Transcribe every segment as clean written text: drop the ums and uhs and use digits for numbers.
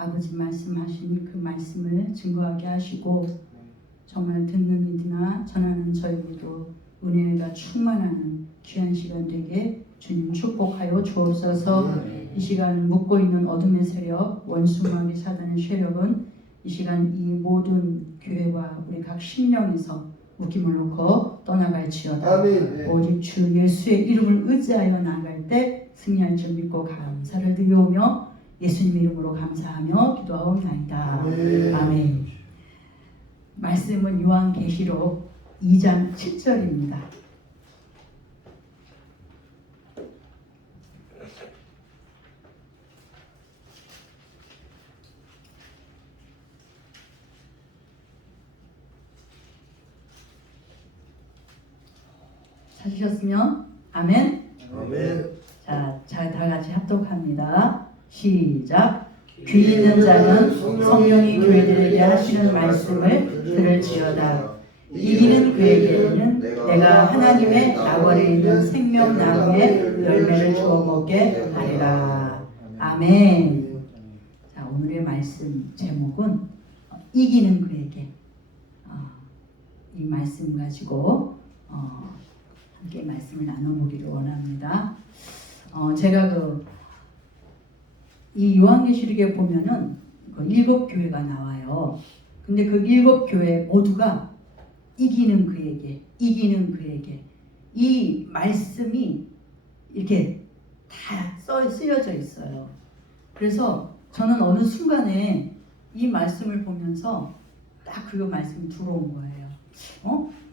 아버지 말씀하신 그 말씀을 증거하게 하시고 정말 듣는 이들이나 전하는 저희들도 은혜가 충만하는 귀한 시간 되게 주님 축복하여 주옵소서. 이 시간 묻고 있는 어둠의 세력, 원수마귀 사단의 세력은 이 시간 이 모든 교회와 우리 각 심령에서 묶임을 놓고 떠나갈지어다. 오직 주 예수의 이름을 의지하여 나아갈 때 승리할 줄 믿고 감사를 드리오며 예수님 이름으로 감사하며 기도하옵나이다. 아멘. 말씀은 요한계시록 2장 7절입니다. 찾으셨으면 아멘. 아멘. 자, 다 같이 합독합니다. 시작. 귀 있는 자는 성령이 교회들에게 하시는 말씀을 들을지어다. 이기는 그에게는 내가 하나님의 낙원에 있는 생명나무의 열매를 주어 먹게 하리라. 아멘. 자, 오늘의 말씀 제목은 이기는 그에게. 이 말씀 가지고 함께 말씀을 나눠보기를 원합니다. 제가 이 요한계시록에 보면은 그 7교회가 나와요. 근데 그 7교회 모두가 이기는 그에게, 이기는 그에게, 이 말씀이 이렇게 다 쓰여져 있어요. 그래서 저는 어느 순간에 이 말씀을 보면서 딱 그 말씀이 들어온 거예요.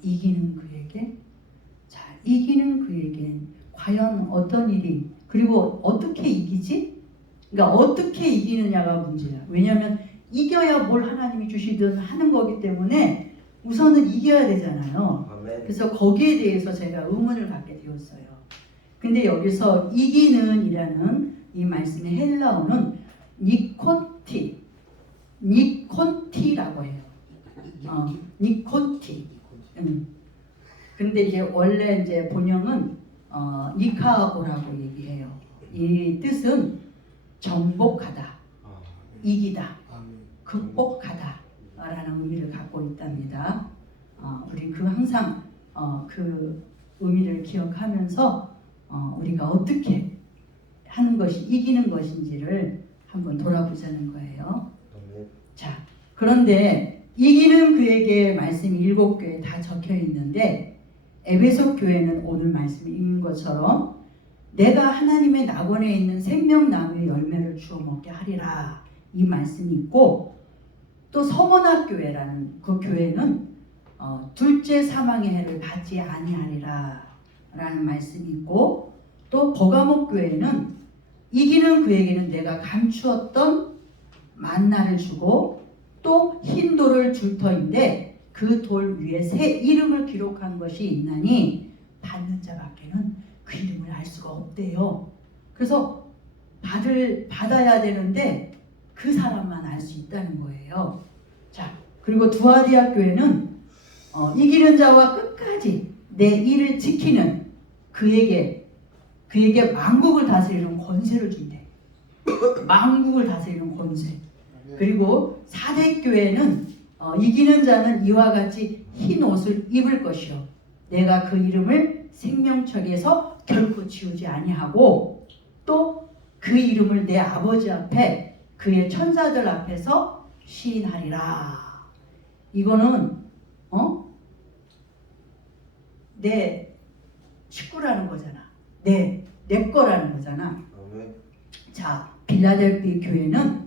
이기는 그에게? 자, 이기는 그에겐 과연 어떤 일이, 그리고 어떻게 이기지? 그러니까 어떻게 이기느냐가 문제야. 왜냐하면 이겨야 뭘 하나님이 주시든 하는 거기 때문에 우선은 이겨야 되잖아요. 아멘. 그래서 거기에 대해서 제가 의문을 갖게 되었어요. 근데 여기서 이기는 이라는 이 말씀의 헬라어는 니콘티라고 해요. 니콘티. 근데 이제 원래 이제 본영은 니카고라고 얘기해요. 이 뜻은 정복하다, 이기다, 극복하다 라는 의미를 갖고 있답니다. 우리 항상 그 의미를 기억하면서 우리가 어떻게 하는 것이 이기는 것인지를 한번 돌아보자는 거예요. 자, 그런데 이기는 그에게 말씀이 7교회에 다 적혀 있는데 에베소 교회는 오늘 말씀이 있는 것처럼 내가 하나님의 낙원에 있는 생명나무의 열매를 주어 먹게 하리라 이 말씀이 있고, 또 서머나 교회라는 그 교회는 둘째 사망의 해를 받지 아니하리라 라는 말씀이 있고, 또 버가목 교회는 이기는 그에게는 내가 감추었던 만나를 주고 또 흰 돌을 줄 터인데 그 돌 위에 새 이름을 기록한 것이 있나니 받는 자밖에는 그 이름을 알 수가 없대요. 그래서 받아야 되는데 그 사람만 알 수 있다는 거예요. 자, 그리고 두아디아 교회는 이기는 자와 끝까지 내 일을 지키는 그에게 만국을 다스리는 권세를 준대. 만국을 다스리는 권세. 그리고 사대교회는 이기는 자는 이와 같이 흰 옷을 입을 것이요 내가 그 이름을 생명책에서 결코 지우지 아니하고 또 그 이름을 내 아버지 앞에 그의 천사들 앞에서 시인하리라. 이거는 내 식구라는 거잖아. 내 거라는 거잖아. 자, 빌라델비 교회는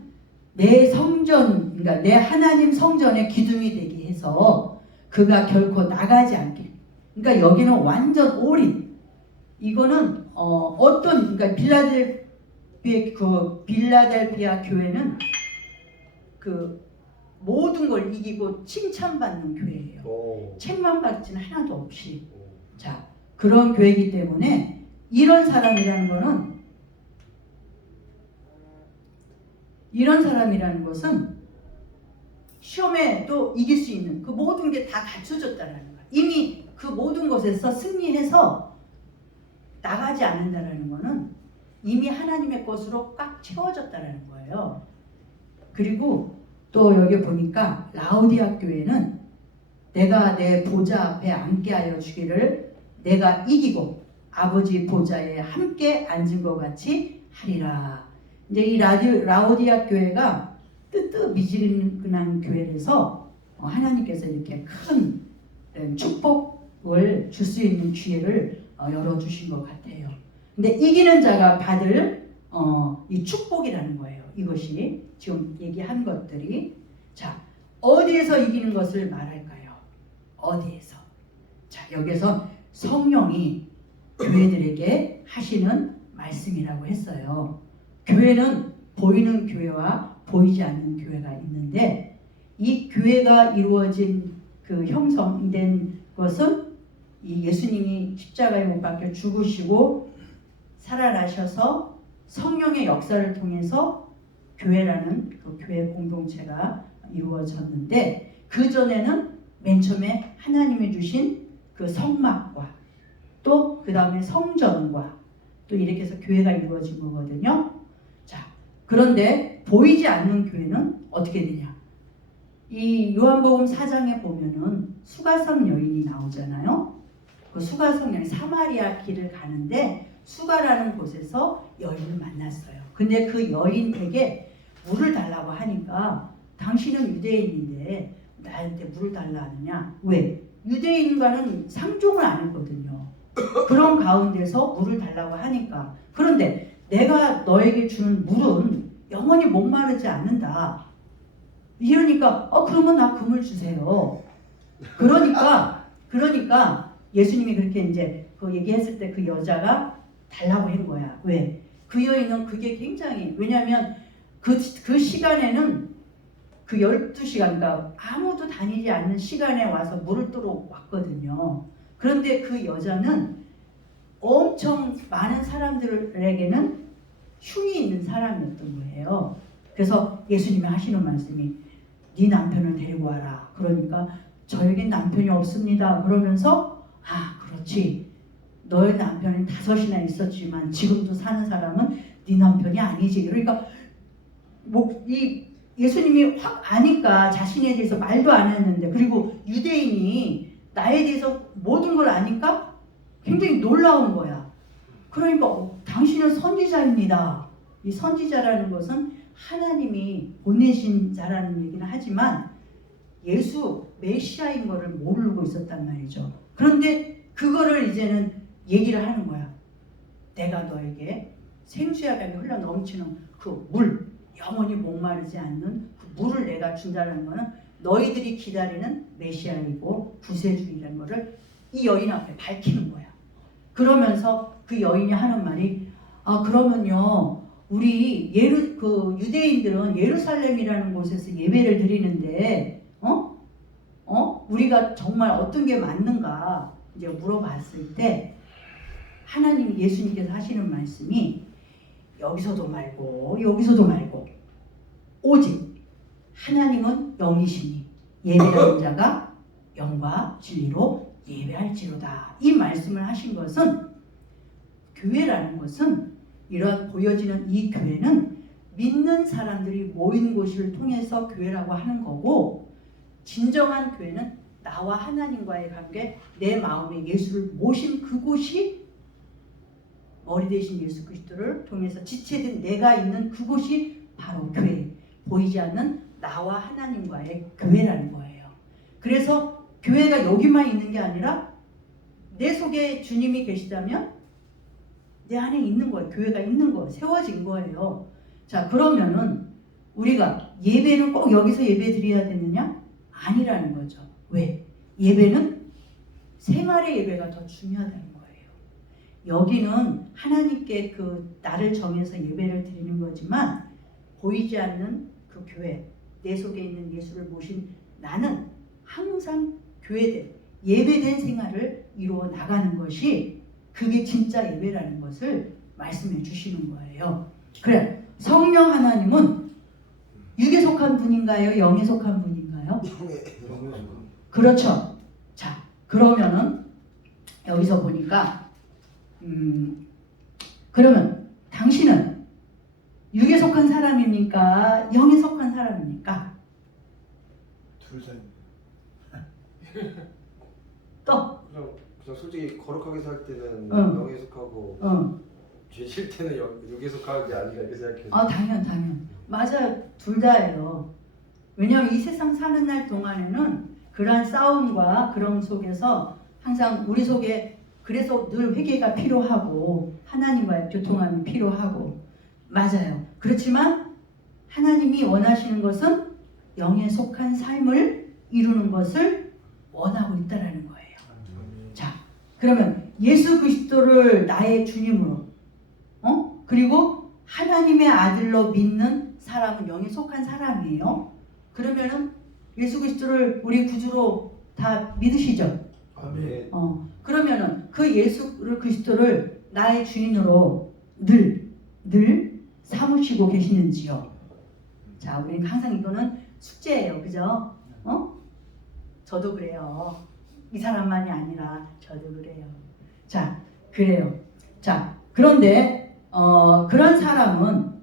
내 성전, 그러니까 내 하나님 성전의 기둥이 되게 해서 그가 결코 나가지 않게. 그러니까 여기는 완전 올인. 이거는 그러니까 빌라델비아 교회는 그 모든 걸 이기고 칭찬받는 교회예요. 책만 받지는 하나도 없이. 자, 그런 교회이기 때문에 이런 사람이라는 것은 시험에도 이길 수 있는 그 모든 게 다 갖춰졌다는 거야. 이미 그 모든 것에서 승리해서 나가지 않는다는 거는 이미 하나님의 것으로 꽉 채워졌다는 거예요. 그리고 또 여기 보니까 라오디아 교회는 내가 내 보좌 앞에 앉게 하여 주기를 내가 이기고 아버지 보좌에 함께 앉은 것 같이 하리라. 이제 이 라오디아 교회가 뜨뜻미지근한 교회라서 하나님께서 이렇게 큰 축복을 줄 수 있는 기회를 열어주신 것 같아요. 근데 이기는 자가 받을 이 축복이라는 거예요. 이것이 지금 얘기한 것들이. 자, 어디에서 이기는 것을 말할까요? 어디에서? 자, 여기서 성령이 교회들에게 하시는 말씀이라고 했어요. 교회는 보이는 교회와 보이지 않는 교회가 있는데, 이 교회가 이루어진 그 형성된 것은 이 예수님이 십자가에 못 박혀 죽으시고 살아나셔서 성령의 역사를 통해서 교회라는 그 교회 공동체가 이루어졌는데, 그 전에는 맨 처음에 하나님이 주신 그 성막과 또 그 다음에 성전과 또 이렇게 해서 교회가 이루어진 거거든요. 자, 그런데 보이지 않는 교회는 어떻게 되냐? 이 요한복음 4장에 보면은 수가성 여인이 나오잖아요. 그 수가성 여인, 사마리아 길을 가는데 수가라는 곳에서 여인을 만났어요. 근데 그 여인에게 물을 달라고 하니까 당신은 유대인인데 나한테 물을 달라 하느냐? 왜? 유대인과는 상종을 안 했거든요. 그런 가운데서 물을 달라고 하니까. 그런데 내가 너에게 주는 물은 영원히 목마르지 않는다. 이러니까 그러면 나 그 물 주세요. 그러니까 예수님이 그렇게 이제 그 얘기했을 때 그 여자가 달라고 한 거야. 왜? 그 여인은 그게 굉장히, 왜냐하면 그 시간에는 그 12시간, 그러니까 아무도 다니지 않는 시간에 와서 물을 뜨러 왔거든요. 그런데 그 여자는 엄청 많은 사람들에게는 흉이 있는 사람이었던 거예요. 그래서 예수님이 하시는 말씀이 네 남편을 데리고 와라. 그러니까 저에겐 남편이 없습니다. 그러면서 그렇지. 너의 남편은 5이나 있었지만 지금도 사는 사람은 네 남편이 아니지. 그러니까 이 예수님이 확 아니까 자신에 대해서 말도 안 했는데, 그리고 유대인이 나에 대해서 모든 걸 아니까 굉장히 놀라운 거야. 그러니까 당신은 선지자입니다. 이 선지자라는 것은 하나님이 보내신 자라는 얘기는 하지만 예수 메시아인 거를 모르고 있었단 말이죠. 그런데 그거를 이제는 얘기를 하는 거야. 내가 너에게 생수야강이 흘러 넘치는 그 물, 영원히 목마르지 않는 그 물을 내가 준다는 거는 너희들이 기다리는 메시아이고 구세주이라는 거를 이 여인 앞에 밝히는 거야. 그러면서 그 여인이 하는 말이 그러면요 우리 유대인들은 예루살렘이라는 곳에서 예배를 드리는데 우리가 정말 어떤 게 맞는가 이제 물어봤을 때 하나님 예수님께서 하시는 말씀이 여기서도 말고 여기서도 말고 오직 하나님은 영이시니 예배하는 자가 영과 진리로 예배할지로다. 이 말씀을 하신 것은 교회라는 것은 이런 보여지는 이 교회는 믿는 사람들이 모인 곳을 통해서 교회라고 하는 거고, 진정한 교회는 나와 하나님과의 관계, 내 마음에 예수를 모신 그곳이 머리 대신 예수 그리스도를 통해서 지체된 내가 있는 그곳이 바로 교회, 보이지 않는 나와 하나님과의 교회라는 거예요. 그래서 교회가 여기만 있는 게 아니라 내 속에 주님이 계시다면 내 안에 있는 거예요. 교회가 있는 거예요. 세워진 거예요. 자, 그러면은 우리가 예배는 꼭 여기서 예배 드려야 되느냐? 아니라는 거죠. 왜? 예배는 생활의 예배가 더 중요하다는 거예요. 여기는 하나님께 그 나를 정해서 예배를 드리는 거지만 보이지 않는 그 교회, 내 속에 있는 예수를 모신 나는 항상 교회된 예배된 생활을 이루어 나가는 것이 그게 진짜 예배라는 것을 말씀해 주시는 거예요. 그래, 성령 하나님은 육에 속한 분인가요? 영에 속한 분인가요? 그렇죠. 자, 그러면은 여기서 보니까 그러면 당신은 육에 속한 사람입니까? 영에 속한 사람입니까? 둘 다. 또 그냥 솔직히 거룩하게 살 때는 응. 영에 속하고 죄질 때는 육에 속하는 게 아닌가 이렇게 생각해요. 당연. 맞아요. 둘 다예요. 왜냐하면 이 세상 사는 날 동안에는 그러한 싸움과 그런 속에서 항상 우리 속에 그래서 늘 회개가 필요하고 하나님과의 교통함이 필요하고 맞아요. 그렇지만 하나님이 원하시는 것은 영에 속한 삶을 이루는 것을 원하고 있다라는 거예요. 자, 그러면 예수 그리스도를 나의 주님으로 그리고 하나님의 아들로 믿는 사람은 영에 속한 사람이에요. 그러면은 예수 그리스도를 우리 구주로 다 믿으시죠? 아멘. 그러면은 그 예수 그리스도를 나의 주인으로 늘 삼으시고 계시는지요? 자, 우리 항상 이거는 숙제예요, 그죠? 저도 그래요. 이 사람만이 아니라 저도 그래요. 자, 그래요. 자, 그런데 그런 사람은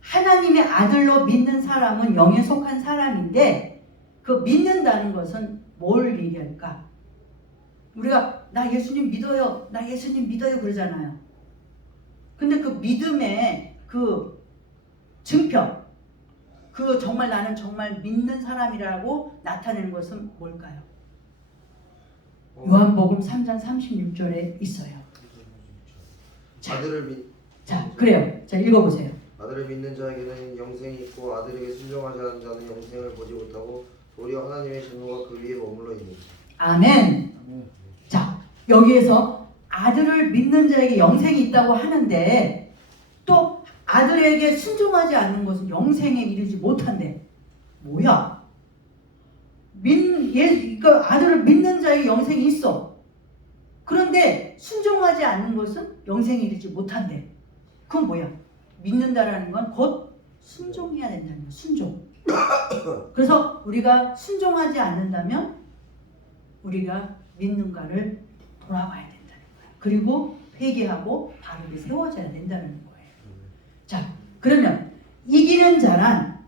하나님의 아들로 믿는 사람은 영에 속한 사람인데 그 믿는다는 것은 뭘 얘기할까? 우리가 나 예수님 믿어요. 나 예수님 믿어요 그러잖아요. 근데 그 믿음의 그 증표 그 정말 나는 정말 믿는 사람이라고 나타내는 것은 뭘까요? 요한복음 3장 36절에 있어요. 자, 그래요. 자, 읽어보세요. 아들을 믿는 자에게는 영생이 있고 아들에게 순종하지 않는 자는 영생을 보지 못하고 도리어 하나님의 진노가 그 위에 머물러 있는. 아멘. 자, 여기에서 아들을 믿는 자에게 영생이 있다고 하는데 또 아들에게 순종하지 않는 것은 영생에 이르지 못한대. 뭐야? 아들을 믿는 자에게 영생이 있어. 그런데 순종하지 않는 것은 영생에 이르지 못한대. 그건 뭐야? 믿는다라는 건 곧 순종해야 된다는 거야. 순종. 그래서 우리가 순종하지 않는다면 우리가 믿는가를 돌아봐야 된다는 거야. 그리고 회개하고 바르게 세워져야 된다는 거예요. 자, 그러면 이기는 자란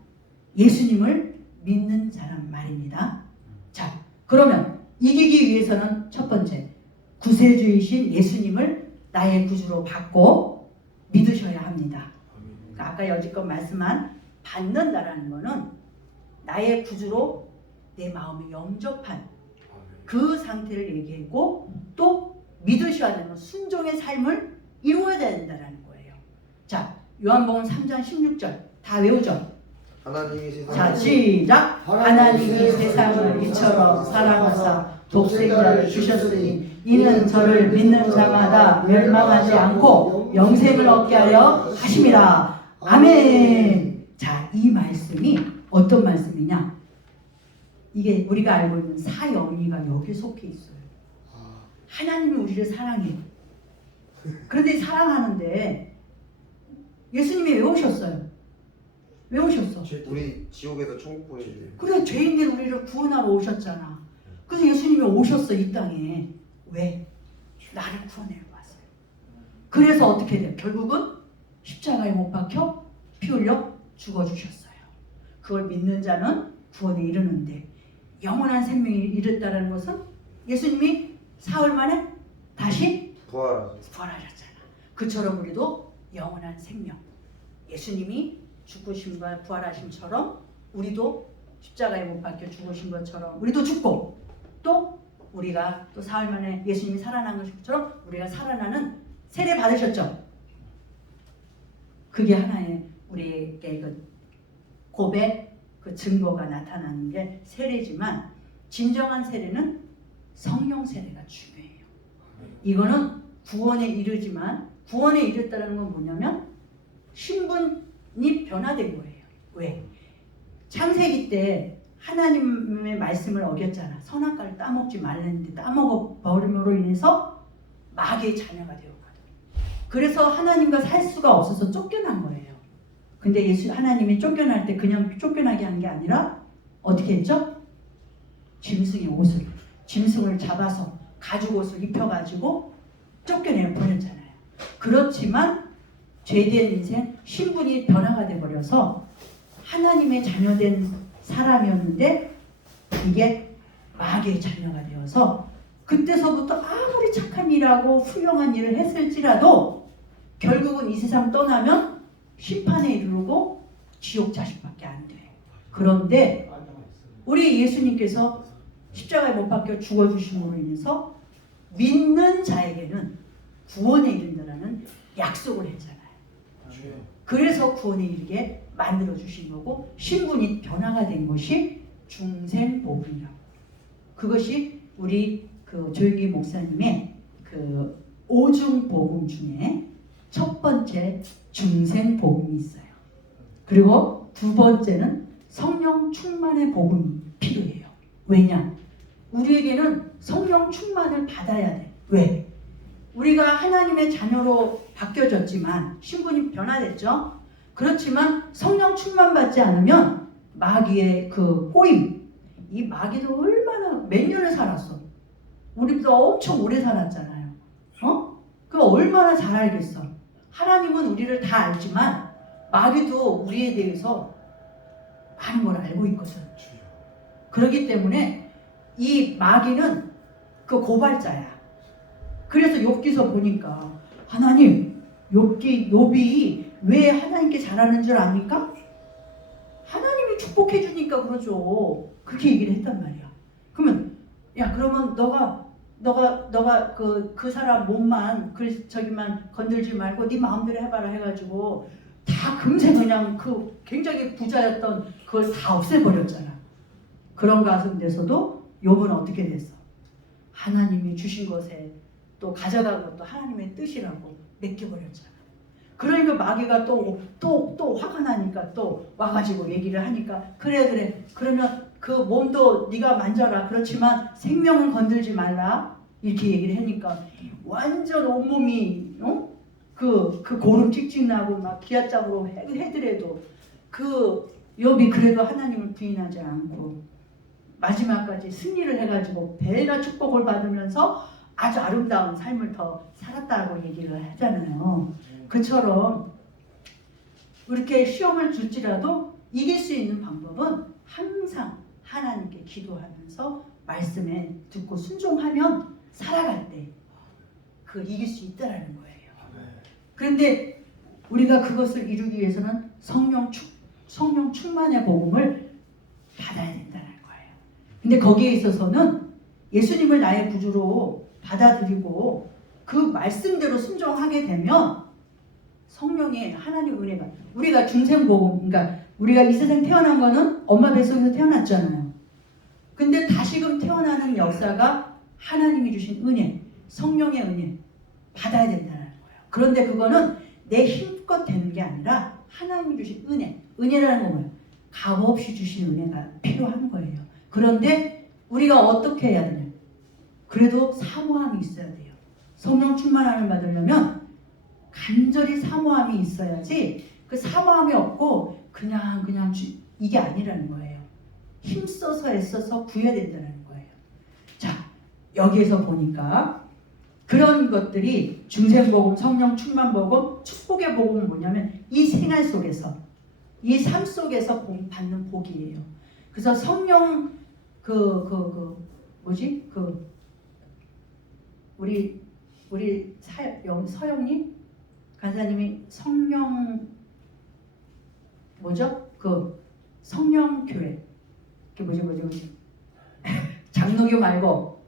예수님을 믿는 자란 말입니다. 자, 그러면 이기기 위해서는 첫 번째 구세주이신 예수님을 나의 구주로 받고 믿으셔야 합니다. 그러니까 아까 여지껏 말씀한 받는다라는 것은 나의 구주로 내 마음에 영접한 그 상태를 얘기하고 또 믿으셔야 되는 순종의 삶을 이루어야 된다는 거예요. 자, 요한복음 3장 16절 다 외우죠? 하나님이 세상을 자, 시작! 하나님이 세상을 이처럼 사랑하사 독생자를 주셨으니 이는 저를 믿는 자마다 멸망하지 않고 영생을 얻게 하려 하심이라. 아멘. 자, 이 말씀이 어떤 말씀이냐? 이게 우리가 알고 있는 사영이가 여기에 속해 있어요. 하나님이 우리를 사랑해. 그런데 사랑하는데 예수님이 왜 오셨어요? 왜 오셨어? 우리 지옥에서 천국 보내주세요. 그래, 죄인된 우리를 구원하러 오셨잖아. 그래서 예수님이 오셨어, 이 땅에. 왜? 나를 구원하러 왔어요. 그래서 어떻게 돼요? 결국은 십자가에 못 박혀 피 흘려 죽어주셨어요. 그걸 믿는 자는 구원에 이르는데 영원한 생명이 이르다는 것은 예수님이 사흘 만에 다시 부활하셨잖아. 그처럼 우리도 영원한 생명, 예수님이 죽으심과 부활하심처럼 우리도 십자가에 못 박혀 죽으신 것처럼 우리도 죽고 또 우리가 또 사흘 만에 예수님이 살아난 것처럼 우리가 살아나는 세례 받으셨죠? 그게 하나의 우리에게 그 고백, 그 증거가 나타나는 게 세례지만 진정한 세례는 성령 세례가 중요해요. 이거는 구원에 이르지만 구원에 이르다는 건 뭐냐면 신분이 변화된 거예요. 왜? 창세기 때 하나님의 말씀을 어겼잖아. 선악과를 따먹지 말랬는데 따먹어 버림으로 인해서 마귀의 자녀가 되었거든. 그래서 하나님과 살 수가 없어서 쫓겨난 거예요. 근데 하나님이 쫓겨날 때 그냥 쫓겨나게 한 게 아니라 어떻게 했죠? 짐승을 잡아서 가죽 옷을 입혀가지고 쫓겨내 버렸잖아요. 그렇지만 죄된 인생 신분이 변화가 돼버려서 하나님의 자녀된 사람이었는데 이게 마귀의 자녀가 되어서 그때서부터 아무리 착한 일하고 훌륭한 일을 했을지라도 결국은 이 세상 떠나면 심판에 이르고 지옥 자식밖에 안 돼. 그런데 우리 예수님께서 십자가에 못 박혀 죽어주심으로 인해서 믿는 자에게는 구원에 이른다라는 약속을 했잖아요. 그래서 구원에 이르게 만들어 주신 거고 신분이 변화가 된 것이 중생복음이라고. 그것이 우리 그 조일기 목사님의 그 오중복음 중에 첫 번째 중생복음이 있어요. 그리고 두 번째는 성령 충만의 복음이 필요해요. 왜냐? 우리에게는 성령 충만을 받아야 돼. 왜? 우리가 하나님의 자녀로 바뀌어졌지만 신분이 변화됐죠. 그렇지만 성령 충만 받지 않으면 마귀의 그 꼬임, 이 마귀도 얼마나 몇 년을 살았어. 우리보다 엄청 오래 살았잖아요. 그 얼마나 잘 알겠어. 하나님은 우리를 다 알지만 마귀도 우리에 대해서 많은 걸 알고 있거든. 그렇기 때문에 이 마귀는 그 고발자야. 그래서 욥기서 보니까 하나님, 욥이 왜 하나님께 잘하는 줄 압니까? 하나님이 축복해 주니까 그러죠. 그렇게 얘기를 했단 말이야. 그러면 야, 그러면 너가 그 사람 몸만 저기만 건들지 말고 네 마음대로 해봐라 해가지고 다 금세 그냥 그 굉장히 부자였던 그걸 다 없애버렸잖아. 그런 가운데서도 욥은 어떻게 됐어? 하나님이 주신 것에 또 가져간 것도 하나님의 뜻이라고 맡겨버렸잖아. 그러니까 마귀가 또 화가 나니까 또 와가지고 얘기를 하니까 그래 그러면 그 몸도 네가 만져라. 그렇지만 생명은 건들지 말라. 이렇게 얘기를 하니까 완전 온몸이 그 고름 찍찍 나고 막 기아짝으로 해더라도 그 욥이 그래도 하나님을 부인하지 않고 마지막까지 승리를 해가지고 배나 축복을 받으면서 아주 아름다운 삶을 더 살았다고 얘기를 하잖아요. 그처럼 이렇게 시험을 줄지라도 이길 수 있는 방법은 항상 하나님께 기도하면서 말씀에 듣고 순종하면 살아갈 때 그 이길 수 있다라는 거예요. 그런데 우리가 그것을 이루기 위해서는 성령 충만의 복음을 받아야 된다는 거예요. 근데 거기에 있어서는 예수님을 나의 구주로 받아들이고 그 말씀대로 순종하게 되면 성령의 하나님 은혜가, 우리가 중생복음, 그러니까 우리가 이 세상 태어난 거는 엄마 뱃속에서 태어났잖아요. 근데 다시금 태어나는 역사가 하나님이 주신 은혜, 성령의 은혜 받아야 된다는 거예요. 그런데 그거는 내 힘껏 되는 게 아니라 하나님이 주신 은혜라는 건 뭐예요? 값없이 주신 은혜가 필요한 거예요. 그런데 우리가 어떻게 해야 되냐? 그래도 사모함이 있어야 돼요. 성령 충만함을 받으려면 간절히 사모함이 있어야지, 그 사모함이 없고 그냥 이게 아니라는 거예요. 힘써서 애써서 구해야 된다는 거예요. 자, 여기에서 보니까 그런 것들이 중생복음, 성령 충만복음, 축복의 복음은 뭐냐면 이 생활 속에서, 이 삶 속에서 받는 복이에요. 그래서 성령 우리 서영님 간사님이 성령 성령교회, 뭐지 장로교 말고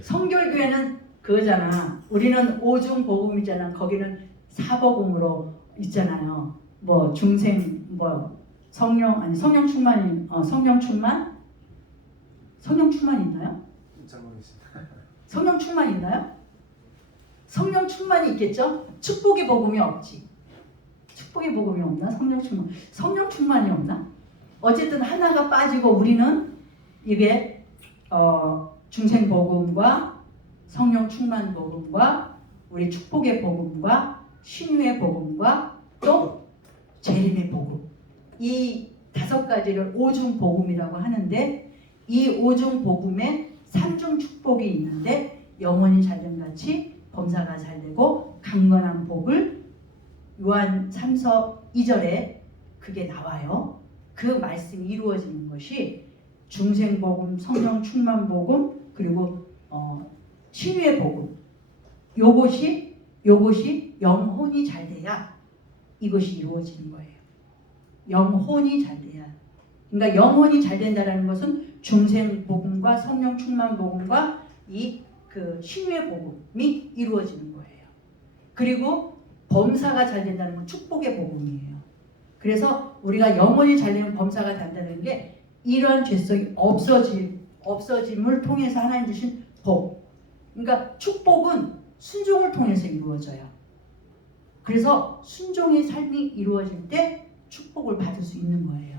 성결교회는 그거잖아. 우리는 오중복음이잖아. 거기는 사복음으로 있잖아요. 뭐 중생 성령 충만이 성령 충만 있나요? 성령 충만 있나요? 성령 충만이 있겠죠? 축복의 복음이 없지. 축복의 복음이 없나? 성령 충만이 없나? 어쨌든 하나가 빠지고 우리는 이게 중생 복음과 성령 충만 복음과 우리 축복의 복음과 신유의 복음과 또 재림의 복음, 이 5가지를 오중 복음이라고 하는데, 이 오중 복음에 3중 축복이 있는데 영혼이 잘됨 같이 범사가 잘되고 강건한 복을 요한 3서 2절에 그 그게 나와요. 그 말씀이 이루어지는 것이 중생복음, 성령 충만 복음, 그리고 치유의 복음. 요것이 영혼이 잘 돼야 이것이 이루어지는 거예요. 영혼이 잘 돼야. 그러니까 영혼이 잘 된다는 것은 중생 복음과 성령 충만 복음과 이 그 신유의 복음이 이루어지는 거예요. 그리고 범사가 잘 된다는 건 축복의 복음이에요. 그래서 우리가 영혼이 잘 되는 범사가 된다는 게 이러한 죄성이 없어짐을 통해서 하나님 주신 복. 그러니까 축복은 순종을 통해서 이루어져요. 그래서 순종의 삶이 이루어질 때 축복을 받을 수 있는 거예요.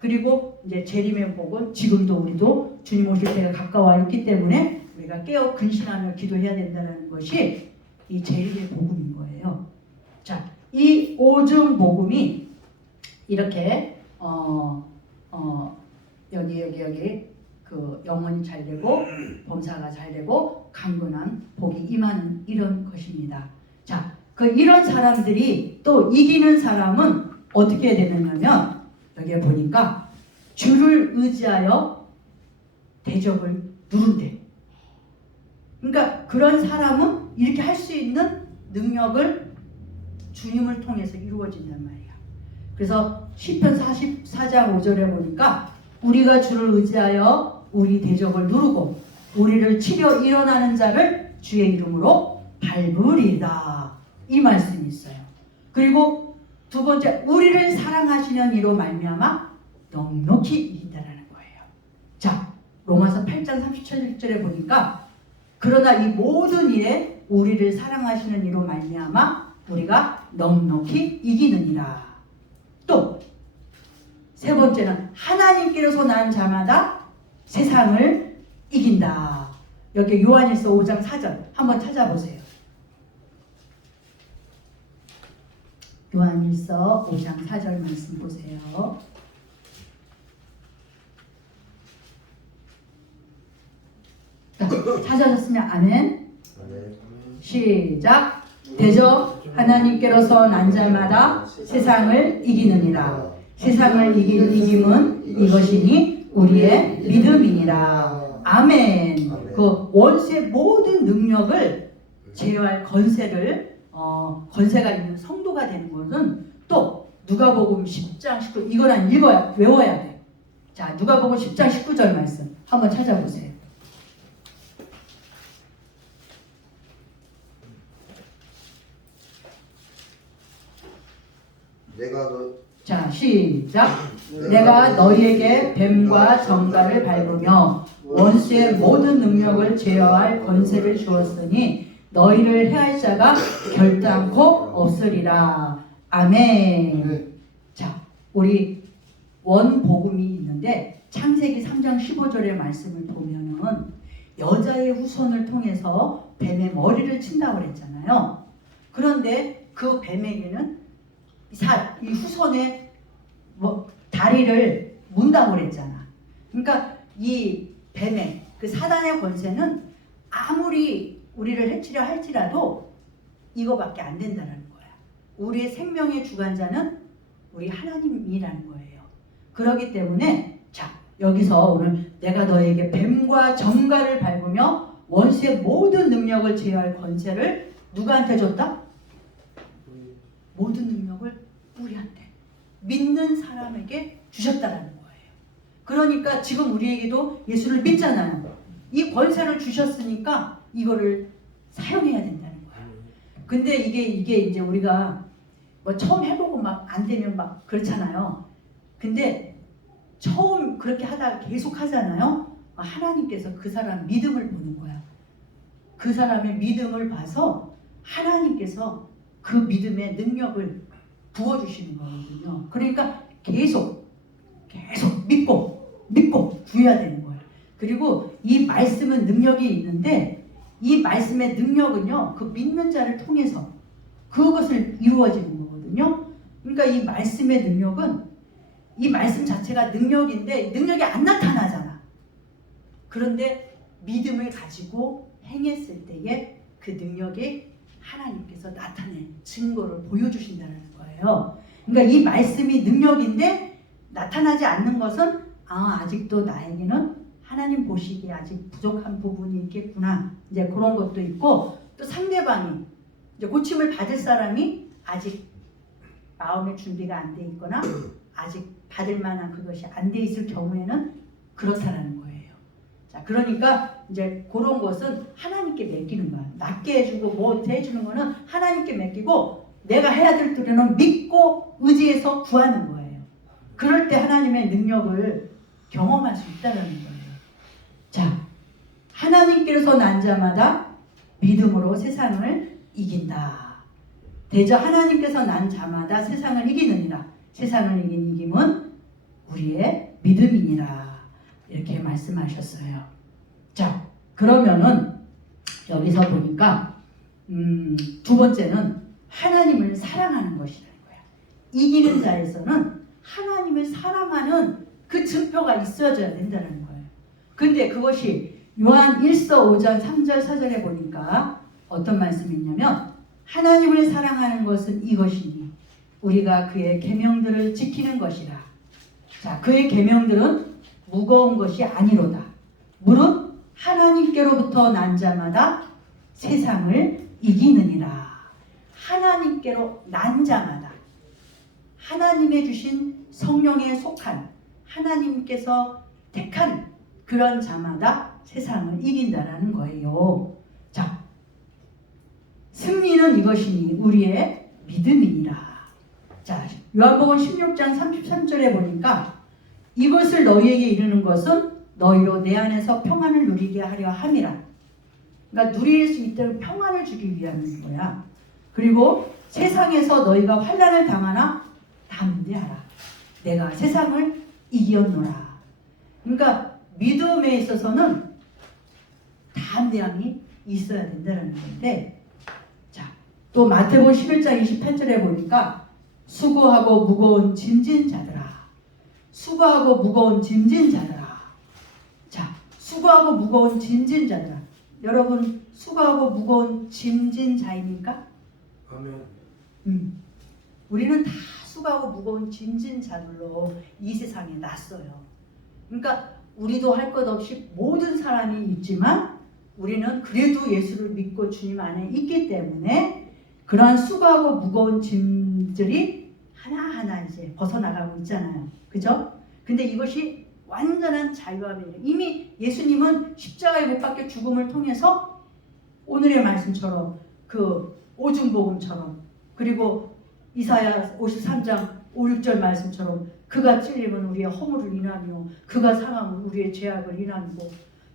그리고 이제 재림의 복은 지금도 우리도 주님 오실 때가 가까워 있기 때문에 우리가 깨어 근신하며 기도해야 된다는 것이 이 재림의 복음인 거예요. 자, 이 오중 복음이 이렇게 여기 그 영혼이 잘 되고 범사가 잘 되고 강건한 복이 임하는 이런 것입니다. 자, 그 이런 사람들이 또 이기는 사람은 어떻게 되느냐면 여기에 보니까 주를 의지하여 대적을 누른대. 그러니까 그런 사람은 이렇게 할 수 있는 능력을 주님을 통해서 이루어진단 말이야. 그래서 시편 44장 5절에 보니까 우리가 주를 의지하여 우리 대적을 누르고 우리를 치려 일어나는 자를 주의 이름으로 밟으리다. 이 말씀이 있어요. 그리고 두 번째, 우리를 사랑하시는 이로 말미암아 넉넉히 이긴다라는 거예요. 자, 로마서 8장 37절에 보니까 그러나 이 모든 일에 우리를 사랑하시는 이로 말미암아 우리가 넉넉히 이기느니라. 또 세 번째는 하나님께로서 난 자마다 세상을 이긴다. 여기 요한일서 5장 4절 한번 찾아보세요. 요한일서 5장 4절 말씀 보세요. 자, 찾아졌으면 아멘. 시작. 대적 하나님께로서 난 자마다 세상을 이기느니라. 세상을 이김은 이것이니 우리의 믿음이니라. 아멘. 그 원수의 모든 능력을 제어할 건세가 있는 성도가 되는 것은 또 누가복음 10장 19 이거는 외워야 돼. 자, 누가복음 10장 19절 말씀 한번 찾아보세요. 자, 시작. 내가 너희에게 뱀과 정갈을 밟으며 원수의 모든 능력을 제어할 권세를 주었으니 너희를 해할 자가 결단코 없으리라. 아멘. 자, 우리 원복음이 있는데 창세기 3장 15절의 말씀을 보면은 여자의 후손을 통해서 뱀의 머리를 친다고 그랬잖아요. 그런데 그 뱀에게는 이 후손의 다리를 문다고 그랬잖아. 그러니까 이 뱀의 그 사단의 권세는 아무리 우리를 해치려 할지라도 이거밖에 안 된다는 거야. 우리의 생명의 주관자는 우리 하나님이라는 거예요. 그렇기 때문에 자, 여기서 오늘 내가 너에게 뱀과 정갈을 밟으며 원수의 모든 능력을 제어할 권세를 누구한테 줬다? 모든 능력을 우리한테 믿는 사람에게 주셨다라는 거예요. 그러니까 지금 우리에게도 예수를 믿잖아요. 이 권세를 주셨으니까 이거를 사용해야 된다는 거야. 근데 이게 이제 우리가 뭐 처음 해보고 막 안 되면 막 그렇잖아요. 근데 처음 그렇게 하다가 계속 하잖아요. 하나님께서 그 사람 믿음을 보는 거야. 그 사람의 믿음을 봐서 하나님께서 그 믿음의 능력을 부어주시는 거거든요. 그러니까 계속 믿고 구해야 되는 거예요. 그리고 이 말씀은 능력이 있는데 이 말씀의 능력은요, 그 믿는 자를 통해서 그것을 이루어지는 거거든요. 그러니까 이 말씀의 능력은 이 말씀 자체가 능력인데 능력이 안 나타나잖아. 그런데 믿음을 가지고 행했을 때에 그 능력이 하나님께서 나타낸 증거를 보여주신다는 거예요. 그러니까 이 말씀이 능력인데 나타나지 않는 것은 아직도 나에게는 하나님 보시기에 아직 부족한 부분이 있겠구나. 이제 그런 것도 있고 또 상대방이 이제 고침을 받을 사람이 아직 마음의 준비가 안 돼 있거나 아직 받을 만한 그것이 안 돼 있을 경우에는 그렇다라는 거예요. 자, 그러니까 이제 그런 것은 하나님께 맡기는 거야. 낫게 해주고 뭐 해주는 거는 하나님께 맡기고 내가 해야 될 때는 믿고 의지해서 구하는 거예요. 그럴 때 하나님의 능력을 경험할 수 있다는 거예요. 자, 하나님께서 난 자마다 믿음으로 세상을 이긴다. 대저 하나님께서 난 자마다 세상을 이기느니라. 세상을 이긴 이김은 우리의 믿음이니라. 이렇게 말씀하셨어요. 자, 그러면은 여기서 보니까 두 번째는 하나님을 사랑하는 것이라는 거야. 이기는 자에서는 하나님을 사랑하는 그 증표가 있어져야 된다는 거예요. 근데 그것이 요한 1서 5장 3절 4절에 보니까 어떤 말씀이 있냐면 하나님을 사랑하는 것은 이것이니 우리가 그의 계명들을 지키는 것이라. 자, 그의 계명들은 무거운 것이 아니로다. 무릇 하나님께로부터 난 자마다 세상을 이기느니라. 하나님께로 난 자마다 하나님의 주신 성령에 속한 하나님께서 택한 그런 자마다 세상을 이긴다라는 거예요. 자, 승리는 이것이니 우리의 믿음이니라. 자, 요한복음 16장 33절에 보니까 이것을 너희에게 이르는 것은 너희로 내 안에서 평안을 누리게 하려 함이라. 그러니까 누릴 수 있도록 평안을 주기 위한 거야. 그리고 세상에서 너희가 환난을 당하나 담대하라. 내가 세상을 이겼노라. 그러니까 믿음에 있어서는 담대함이 있어야 된다는 건데, 자, 또 마태복음 11장 28절에 보니까 수고하고 무거운 짐진 자들아. 수고하고 무거운 짐진 자들아. 자, 수고하고 무거운 짐진 자들아. 여러분 수고하고 무거운 짐진 자입니까? 아멘. 우리는 다 수고하고 무거운 짐진 자들로 이 세상에 났어요. 그러니까 우리도 할 것 없이 모든 사람이 있지만 우리는 그래도 예수를 믿고 주님 안에 있기 때문에 그러한 수고하고 무거운 짐들이 하나하나 이제 벗어나가고 있잖아요. 그죠? 근데 이것이 완전한 자유함이에요. 이미 예수님은 십자가에 못 박혀 죽음을 통해서 오늘의 말씀처럼 그 오중복음처럼 그리고 이사야 53장 5, 6절 말씀처럼 그가 찔림은 우리의 허물을 인하며 그가 상함은 우리의 죄악을 인하고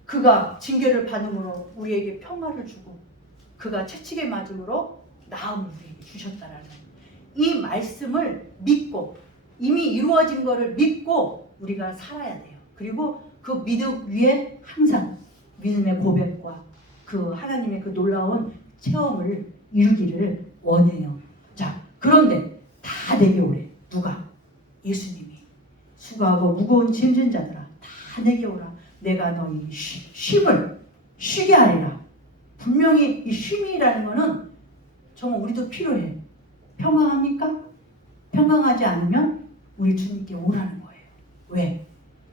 그가 징계를 받음으로 우리에게 평화를 주고 그가 채찍에 맞음으로 나음을 우리에게 주셨다라는 이 말씀을 믿고 이미 이루어진 것을 믿고 우리가 살아야 돼요. 그리고 그 믿음 위에 항상 믿음의 고백과 그 하나님의 그 놀라운 체험을 이루기를 원해요. 자, 그런데 다 내게 오래. 누가? 예수님이. 수고하고 무거운 짐진 자들아 다 내게 오라. 내가 너희 쉼을 쉬게 하리라. 분명히 이 쉼이라는 거는 정말 우리도 필요해. 평강합니까? 평강하지 않으면 우리 주님께 오라는 거예요. 왜?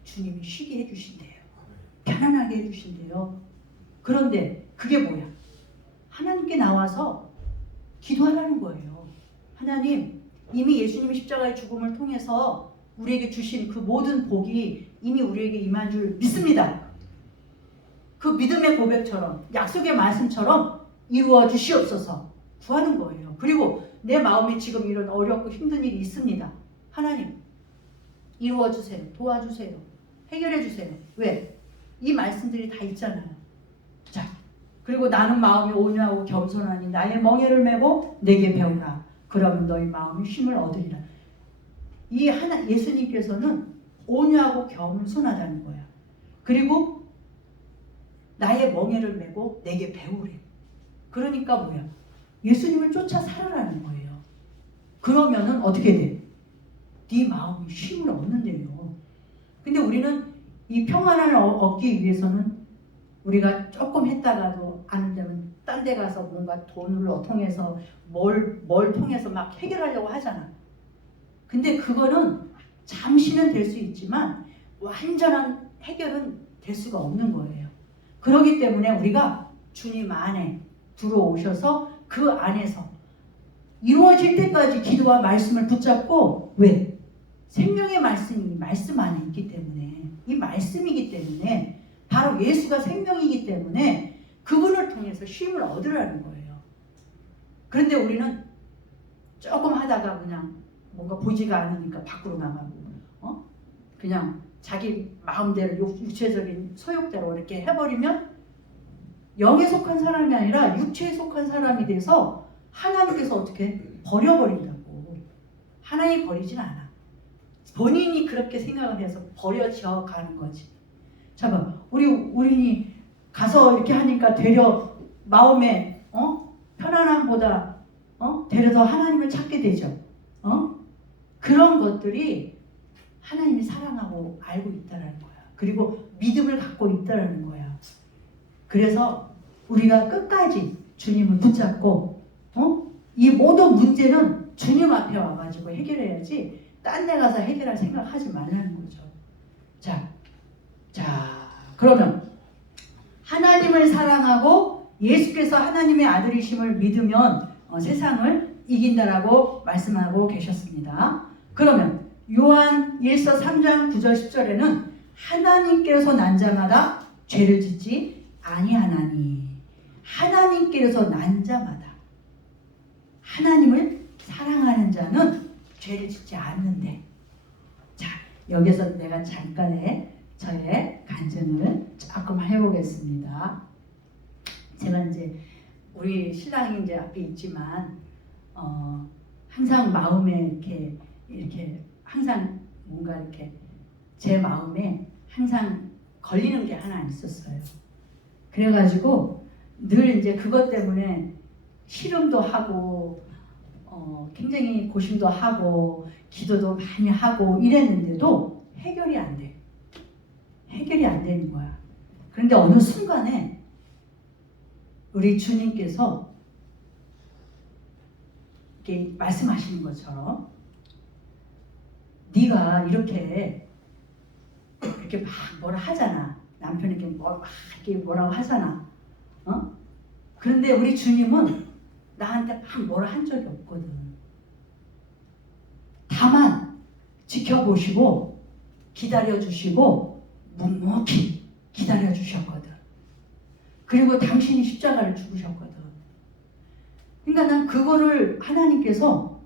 주님이 쉬게 해주신대요. 편안하게 해주신대요. 그런데 그게 뭐야? 하나님께 나와서 기도하라는 거예요. 하나님, 이미 예수님이 십자가의 죽음을 통해서 우리에게 주신 그 모든 복이 이미 우리에게 임한 줄 믿습니다. 그 믿음의 고백처럼 약속의 말씀처럼 이루어 주시옵소서 구하는 거예요. 그리고 내 마음에 지금 이런 어렵고 힘든 일이 있습니다. 하나님 이루어 주세요. 도와주세요. 해결해 주세요. 왜? 이 말씀들이 다 있잖아요. 자, 그리고 나는 마음이 온유하고 겸손하니 나의 멍에를 메고 내게 배우라. 그러면 너희 마음이 쉼을 얻으리라. 이 하나 예수님께서는 온유하고 겸손하다는 거야. 그리고 나의 멍에를 메고 내게 배우래. 그러니까 뭐야? 예수님을 쫓아 살아라는 거예요. 그러면은 어떻게 돼? 네 마음이 쉼을 얻는데요. 근데 우리는 이 평안을 얻기 위해서는 우리가 조금 했다가도 안 되면 딴 데 가서 뭔가 돈을 통해서 뭘 통해서 막 해결하려고 하잖아. 근데 그거는 잠시는 될 수 있지만 완전한 해결은 될 수가 없는 거예요. 그렇기 때문에 우리가 주님 안에 들어오셔서 그 안에서 이루어질 때까지 기도와 말씀을 붙잡고, 왜? 생명의 말씀이 말씀 안에 있기 때문에, 이 말씀이기 때문에, 바로 예수가 생명이기 때문에 그분을 통해서 쉼을 얻으라는 거예요. 그런데 우리는 조금 하다가 그냥 뭔가 보지가 않으니까 밖으로 나가고, 그냥 자기 마음대로 육체적인 소욕대로 이렇게 해버리면 영에 속한 사람이 아니라 육체에 속한 사람이 돼서 하나님께서 어떻게 버려버린다고. 하나님이 버리진 않아. 본인이 그렇게 생각을 해서 버려져 가는 거지. 잠깐, 우리 가서 이렇게 하니까 되려 마음에 편안함보다 되려 더 하나님을 찾게 되죠. 그런 것들이 하나님이 사랑하고 알고 있다라는 거야. 그리고 믿음을 갖고 있다라는 거야. 그래서 우리가 끝까지 주님을 붙잡고 이 모든 문제는 주님 앞에 와가지고 해결해야지 딴 데 가서 해결할 생각하지 말라는 거죠. 자, 그러면 하나님을 사랑하고 예수께서 하나님의 아들이심을 믿으면 세상을 이긴다라고 말씀하고 계셨습니다. 그러면 요한 1서 3장 9절 10절에는 하나님께서 난 자마다 죄를 짓지 아니하나니, 하나님께서 난 자마다, 하나님을 사랑하는 자는 죄를 짓지 않는데. 자, 여기서 내가 잠깐의 저의 간증을 조금 해보겠습니다. 제가 이제 우리 신랑이 이제 앞에 있지만 항상 마음에 이렇게 항상 뭔가 이렇게 제 마음에 항상 걸리는 게 하나 있었어요. 그래가지고 늘 이제 그것 때문에 씨름도 하고 굉장히 고심도 하고 기도도 많이 하고 이랬는데도 해결이 안 돼. 해결이 안 되는 거야. 그런데 어느 순간에 우리 주님께서 이렇게 말씀하시는 것처럼 네가 이렇게 막 뭐라 하잖아. 남편에게 막 이렇게 뭐라고 하잖아. 그런데 우리 주님은 나한테 막 뭐라 한 적이 없거든. 다만 지켜보시고 기다려주시고 묵묵히 기다려주셨거든. 그리고 당신이 십자가를 죽으셨거든. 그러니까 난 그거를 하나님께서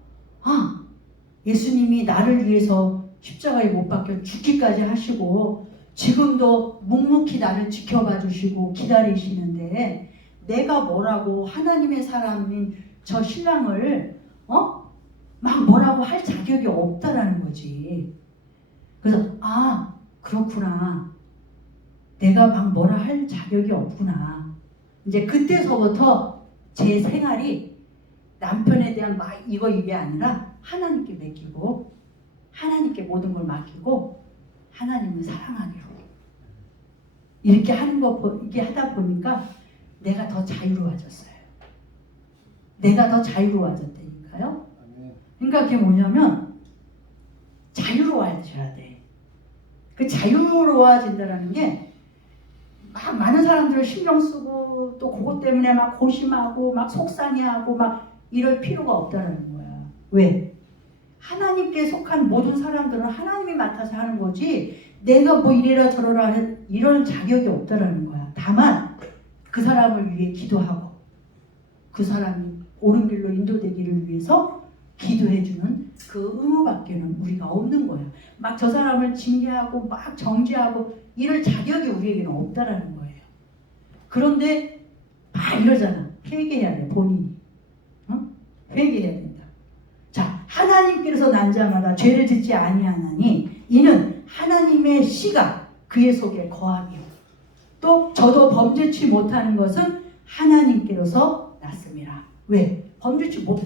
예수님이 나를 위해서 십자가에 못 박혀 죽기까지 하시고 지금도 묵묵히 나를 지켜봐 주시고 기다리시는데 내가 뭐라고 하나님의 사람인 저 신랑을 막 뭐라고 할 자격이 없다라는 거지. 그래서 그렇구나. 내가 막 뭐라 할 자격이 없구나. 이제 그때서부터 제 생활이 남편에 대한 막 이게 아니라 하나님께 맡기고 하나님께 모든 걸 맡기고 하나님을 사랑하기로 이렇게 이렇게 하다 보니까 내가 더 자유로워졌어요. 내가 더 자유로워졌다니까요. 그러니까 그게 뭐냐면 자유로워져야 돼. 그 자유로워진다라는 게 막 많은 사람들을 신경 쓰고 또 그것 때문에 막 고심하고 막 속상해하고 막 이럴 필요가 없다는 거야. 왜? 하나님께 속한 모든 사람들은 하나님이 맡아서 하는 거지 내가 뭐 이래라 저래라 이런 자격이 없다라는 거야. 다만 그 사람을 위해 기도하고 그 사람이 옳은 길로 인도되기를 위해서 기도해주는 그 의무밖에는 우리가 없는 거야. 막 저 사람을 징계하고 막 정죄하고 이럴 자격이 우리에게는 없다라는 거예요. 그런데 막 이러잖아. 회개해야 돼, 본인이. 회개해야 된다. 자, 하나님께서 난 자마다 죄를 짓지 아니하나니 이는 하나님의 씨가 그의 속에 거함이요. 또 저도 범죄치 못하는 것은 하나님께로서 났음이라. 왜?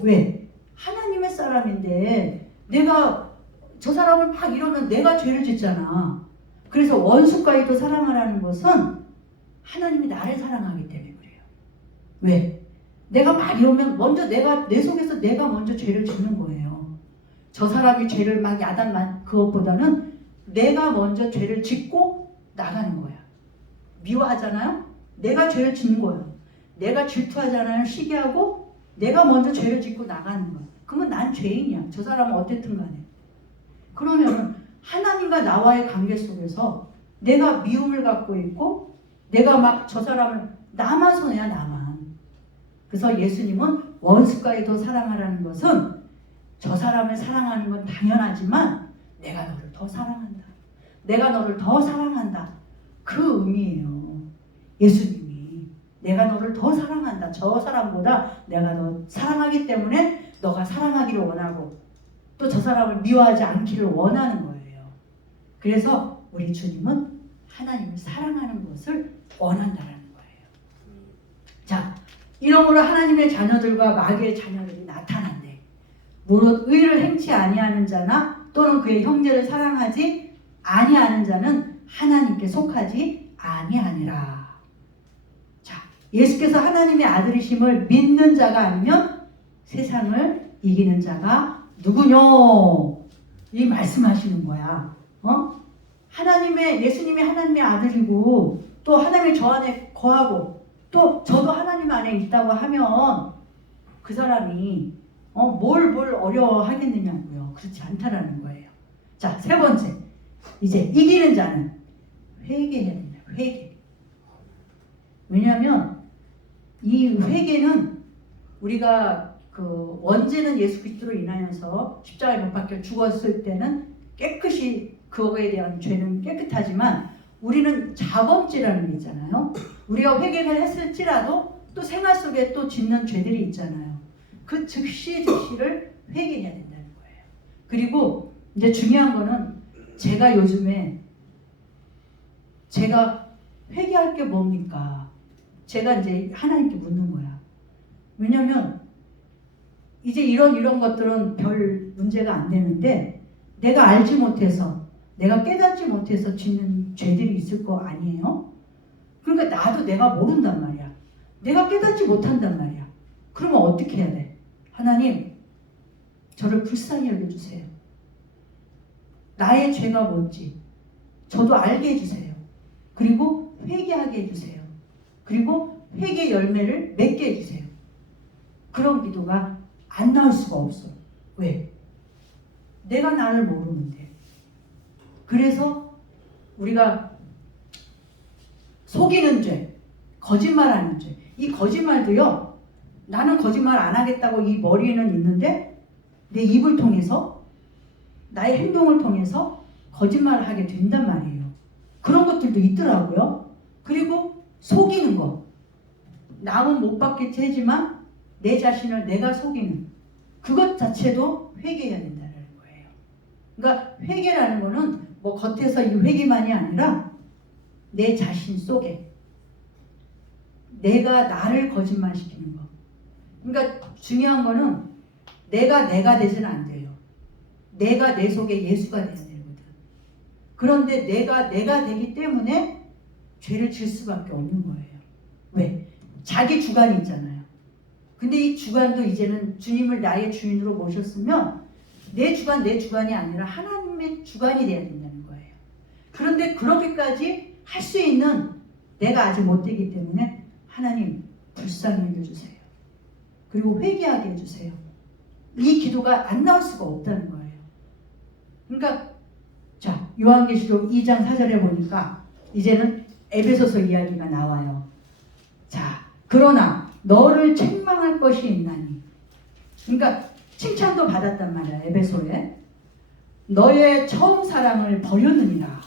왜? 하나님의 사람인데 내가 저 사람을 막 이러면 내가 죄를 짓잖아. 그래서 원수까지도 사랑하라는 것은 하나님이 나를 사랑하기 때문에 그래요. 왜? 내가 막 이러면 먼저 내 속에서 내가 먼저 죄를 짓는 거예요. 저 사람이 죄를 막 야단만 그것보다는 내가 먼저 죄를 짓고 나가는 거야. 미워하잖아요? 내가 죄를 짓는 거예요. 내가 질투하잖아요? 시기하고 내가 먼저 죄를 짓고 나가는 거야. 그러면 난 죄인이야. 저 사람은 어쨌든 간에. 그러면 하나님과 나와의 관계 속에서 내가 미움을 갖고 있고 내가 막 저 사람을 나만 손해야 나만. 그래서 예수님은 원수까지도 사랑하라는 것은 저 사람을 사랑하는 건 당연하지만 내가 너를 더 사랑한다. 내가 너를 더 사랑한다. 그 의미예요. 예수님이 내가 너를 더 사랑한다. 저 사람보다 내가 너 사랑하기 때문에 너가 사랑하기를 원하고 또 저 사람을 미워하지 않기를 원하는 거예요. 그래서 우리 주님은 하나님을 사랑하는 것을 원한다라는 거예요. 자, 이러므로 하나님의 자녀들과 마귀의 자녀들이 나타난대. 무릇 의를 행치 아니하는 자나 또는 그의 형제를 사랑하지 아니하는 자는 하나님께 속하지 아니하니라. 자, 예수께서 하나님의 아들이심을 믿는 자가 아니면 세상을 이기는 자가 누구뇨? 이 말씀하시는 거야. 예수님이 하나님의 아들이고 또 하나님이 저 안에 거하고 또 저도 하나님 안에 있다고 하면 그 사람이 뭘 어려워하겠느냐고요. 그렇지 않다라는 거예요. 자, 세 번째. 이제 이기는 자는 회개해야 된다. 회개. 왜냐하면 이 회개는 우리가 그 원죄는 예수 그리스도로 인하여서 십자가에 못 박혀 죽었을 때는 깨끗이 그거에 대한 죄는 깨끗하지만 우리는 자범죄라는 게 있잖아요. 우리가 회개를 했을지라도 또 생활 속에 또 짓는 죄들이 있잖아요. 그 즉시를 회개해야 된다는 거예요. 그리고 이제 중요한 거는 제가 요즘에 제가 회개할 게 뭡니까? 제가 이제 하나님께 묻는 거야. 왜냐면 이제 이런 것들은 별 문제가 안 되는데 내가 알지 못해서 내가 깨닫지 못해서 짓는 죄들이 있을 거 아니에요? 그러니까 나도 내가 모른단 말이야. 내가 깨닫지 못한단 말이야. 그러면 어떻게 해야 돼? 하나님, 저를 불쌍히 여겨주세요. 나의 죄가 뭔지 저도 알게 해주세요. 그리고 회개하게 해주세요. 그리고 회개 열매를 맺게 해주세요. 그런 기도가 안 나올 수가 없어. 왜? 내가 나를 모르는데. 그래서 우리가 속이는 죄, 거짓말하는 죄. 이 거짓말도요. 나는 거짓말 안 하겠다고 이 머리에는 있는데 내 입을 통해서 나의 행동을 통해서 거짓말을 하게 된단 말이에요. 그런 것들도 있더라고요. 그리고 속이는 거. 남은 못 받겠지 하지만 내 자신을 내가 속이는 그것 자체도 회개해야 된다는 거예요. 그러니까 회개라는 거는 뭐 겉에서 이 회개만이 아니라 내 자신 속에 내가 나를 거짓말시키는 거. 그러니까 중요한 거는 내가 돼서는 안 돼요. 내가 내 속에 예수가 돼야 되거든. 그런데 내가 되기 때문에 죄를 질 수밖에 없는 거예요. 왜? 자기 주관이 있잖아요. 근데 이 주관도 이제는 주님을 나의 주인으로 모셨으면 내 주관이 아니라 하나님의 주관이 돼야 된다는 거예요. 그런데 그렇게까지 할 수 있는 내가 아직 못 되기 때문에 하나님 불쌍히 여겨주세요. 그리고 회개하게 해주세요. 이 기도가 안 나올 수가 없다는 거예요. 그러니까 자, 요한계시록 2장 4절에 보니까 이제는 에베소서 이야기가 나와요. 자, 그러나 너를 책망할 것이 있나니. 그러니까 칭찬도 받았단 말이야. 에베소에. 너의 처음 사랑을 버렸느니라.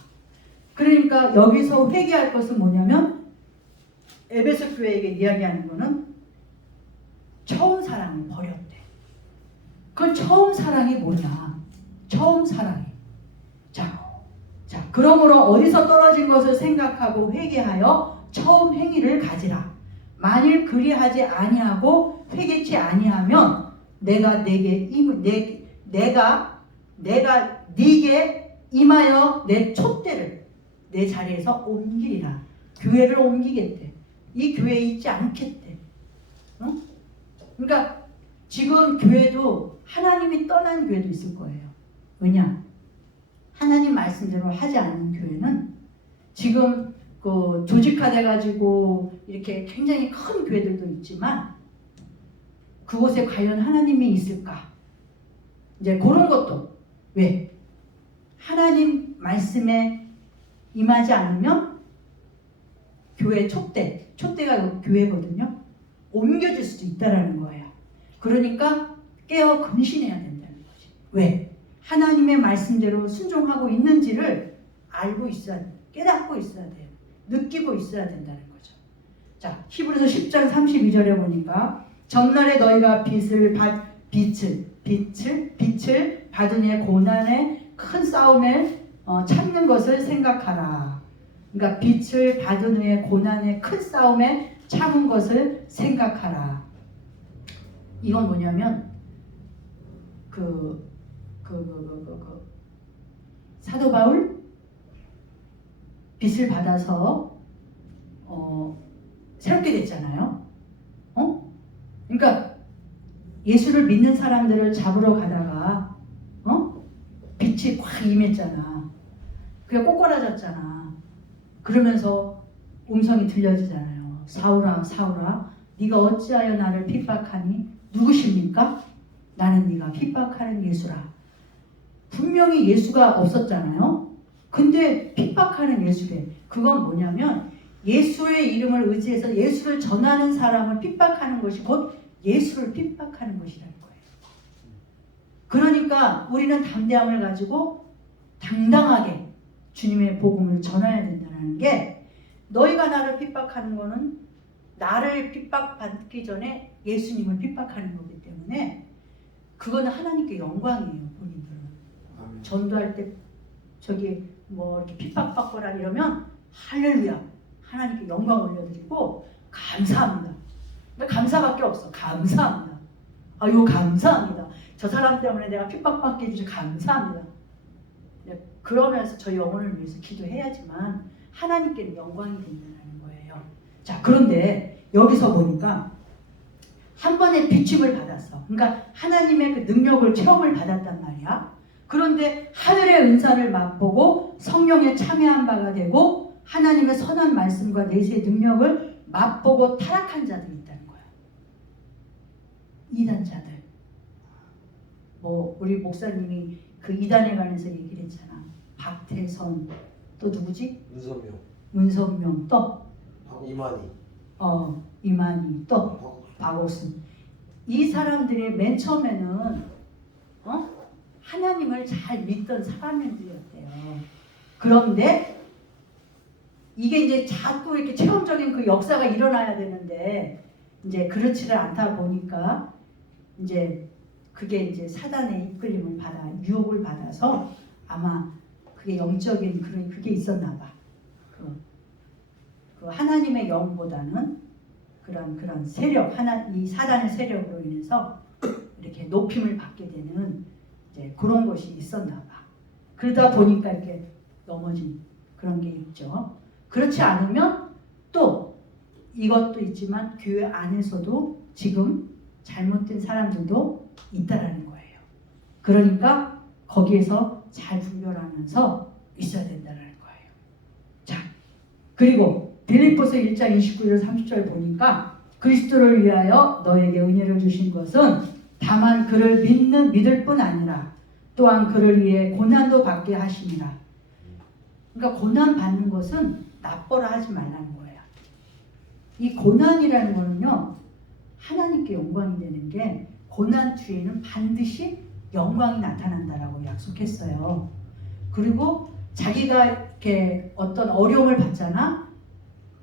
그러니까 여기서 회개할 것은 뭐냐면 에베소 교회에게 이야기하는 거는 처음 사랑을 버렸대. 그 처음 사랑이 뭐냐? 처음 사랑이. 자, 그러므로 어디서 떨어진 것을 생각하고 회개하여 처음 행위를 가지라. 만일 그리하지 아니하고 회개치 아니하면 내가 네게 임하여 내 촛대를 내 자리에서 옮기리라. 교회를 옮기겠대. 이 교회에 있지 않겠대. 응? 그러니까 지금 교회도 하나님이 떠난 교회도 있을 거예요. 왜냐? 하나님 말씀대로 하지 않는 교회는 지금 그 조직화돼 가지고 이렇게 굉장히 큰 교회들도 있지만 그곳에 과연 하나님이 있을까? 이제 그런 것도 왜? 하나님 말씀에 임하지 않으면 교회 촛대가 교회거든요. 옮겨질 수도 있다라는 거예요. 그러니까 깨어 근신해야 된다는 거지. 왜? 하나님의 말씀대로 순종하고 있는지를 알고 있어야 돼요. 깨닫고 있어야 돼요. 느끼고 있어야 된다는 거죠. 자, 히브리서 10장 32절에 보니까 전날에 너희가 빛을 받은 이의 고난의 큰 싸움에 참는 것을 생각하라. 그러니까 빛을 받은 후에 고난의 큰 싸움에 참은 것을 생각하라. 이건 뭐냐면 사도 바울 빛을 받아서 새롭게 됐잖아요. 그러니까 예수를 믿는 사람들을 잡으러 가다가 빛이 확 임했잖아. 그게 꼬꾸라졌잖아. 그러면서 음성이 들려지잖아요. 사울아 사울아 네가 어찌하여 나를 핍박하니? 누구십니까? 나는 네가 핍박하는 예수라. 분명히 예수가 없었잖아요. 근데 핍박하는 예수래. 그건 뭐냐면 예수의 이름을 의지해서 예수를 전하는 사람을 핍박하는 것이 곧 예수를 핍박하는 것이라는 거예요. 그러니까 우리는 담대함을 가지고 당당하게 주님의 복음을 전해야 된다는 게, 너희가 나를 핍박하는 거는 나를 핍박받기 전에 예수님을 핍박하는 거기 때문에 그거는 하나님께 영광이에요. 본인들은 아멘. 전도할 때 저기 뭐 이렇게 핍박받거나 이러면 할렐루야 하나님께 영광 올려드리고 감사합니다. 감사밖에 없어. 감사합니다. 아유 감사합니다. 저 사람 때문에 내가 핍박받게 해주셔서 감사합니다. 그러면서 저 영혼을 위해서 기도해야지만 하나님께는 영광이 된다는 거예요. 자, 그런데 여기서 보니까 한 번의 비침을 받았어. 그러니까 하나님의 그 능력을 체험을 받았단 말이야. 그런데 하늘의 은사를 맛보고 성령에 참여한 바가 되고 하나님의 선한 말씀과 내세의 능력을 맛보고 타락한 자들이 있다는 거야. 이단자들. 뭐 우리 목사님이 그 이단에 관해서 얘기를 했잖아. 박태선, 또 누구지? 문선명, 또 이만희, 또 박옥순. 이 사람들이 맨 처음에는 하나님을 잘 믿던 사람들이었대요. 그런데 이게 이제 자꾸 이렇게 체험적인 그 역사가 일어나야 되는데 이제 그렇지를 않다 보니까 이제 그게 이제 사단의 이끌림을 받아 유혹을 받아서 아마 그게 영적인 그게 있었나 봐. 그 하나님의 영보다는 그런 세력, 이 사단의 세력으로 인해서 이렇게 높임을 받게 되는 이제 그런 것이 있었나 봐. 그러다 보니까 이렇게 넘어진 그런 게 있죠. 그렇지 않으면 또 이것도 있지만 교회 안에서도 지금 잘못된 사람들도 있다라는 거예요. 그러니까 거기에서 잘 분별하면서 있어야 된다는 거예요. 자, 그리고 빌립보서 1장 29절 30절 보니까 그리스도를 위하여 너에게 은혜를 주신 것은 다만 그를 믿을 뿐 아니라 또한 그를 위해 고난도 받게 하심이라. 그러니까 고난 받는 것은 나쁘라 하지 말라는 거예요. 이 고난이라는 거는요, 하나님께 영광이 되는 게 고난 뒤에는 반드시 영광이 나타난다라고 약속했어요. 그리고 자기가 이렇게 어떤 어려움을 받잖아.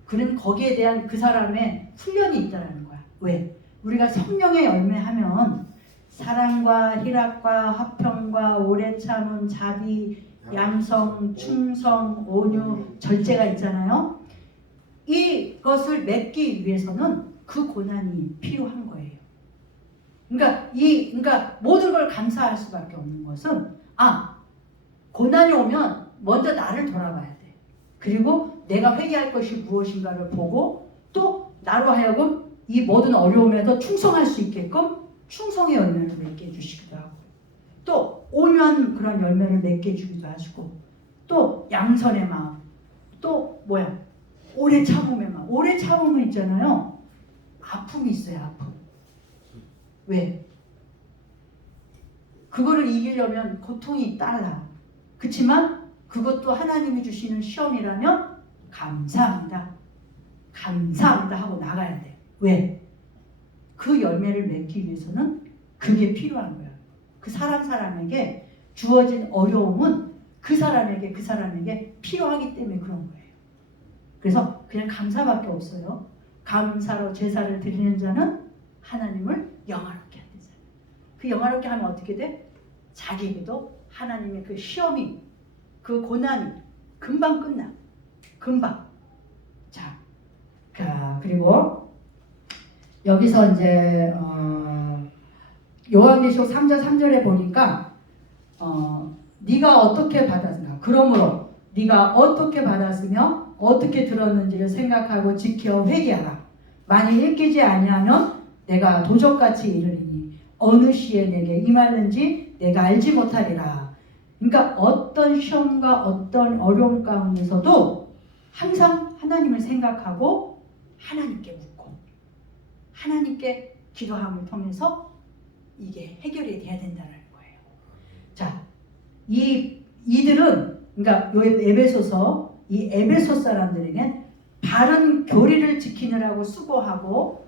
그는 거기에 대한 그 사람의 훈련이 있다라는 거야. 왜? 우리가 성령의 열매하면 사랑과 희락과 화평과 오래 참음, 자비, 양성, 충성, 온유, 절제가 있잖아요. 이것을 맺기 위해서는 그 고난이 필요한 거예요. 그러니까 모든 걸 감사할 수밖에 없는 것은 고난이 오면 먼저 나를 돌아봐야 돼. 그리고 내가 회개할 것이 무엇인가를 보고 또 나로 하여금 이 모든 어려움에도 충성할 수 있게끔 충성의 열매를 맺게 해주시기도 하고 또 온유한 그런 열매를 맺게 해주기도 하시고 또 양선의 마음 또 뭐야 오래 참음의 마음. 오래 참음은 있잖아요. 아픔이 있어요. 아픔. 왜? 그거를 이기려면 고통이 따라. 그렇지만 그것도 하나님이 주시는 시험이라면 감사합니다. 감사합니다 하고 나가야 돼요. 왜? 그 열매를 맺기 위해서는 그게 필요한 거야. 그 사람에게 주어진 어려움은 그 사람에게 필요하기 때문에 그런 거예요. 그래서 그냥 감사밖에 없어요. 감사로 제사를 드리는 자는 하나님을 영화롭게 하는 자. 그 영화롭게 하면 어떻게 돼? 자기에게도 하나님의 그 시험이 그 고난이 금방 끝나. 금방. 자, 그리고 여기서 이제 요한계시록 3장 3절에 보니까 네가 어떻게 받았으며 그러므로 네가 어떻게 받았으며 어떻게 들었는지를 생각하고 지켜 회개하라. 만일 읽히지 아니하면 내가 도적같이 이르리니 어느 시에 내게 임하는지 내가 알지 못하리라. 그러니까 어떤 시험과 어떤 어려움 가운데서도 항상 하나님을 생각하고 하나님께 묻고 하나님께 기도함을 통해서 이게 해결이 돼야 된다는 거예요. 자, 이들은 그러니까 요 에베소서 이 에베소 사람들에겐 바른 교리를 지키느라고 수고하고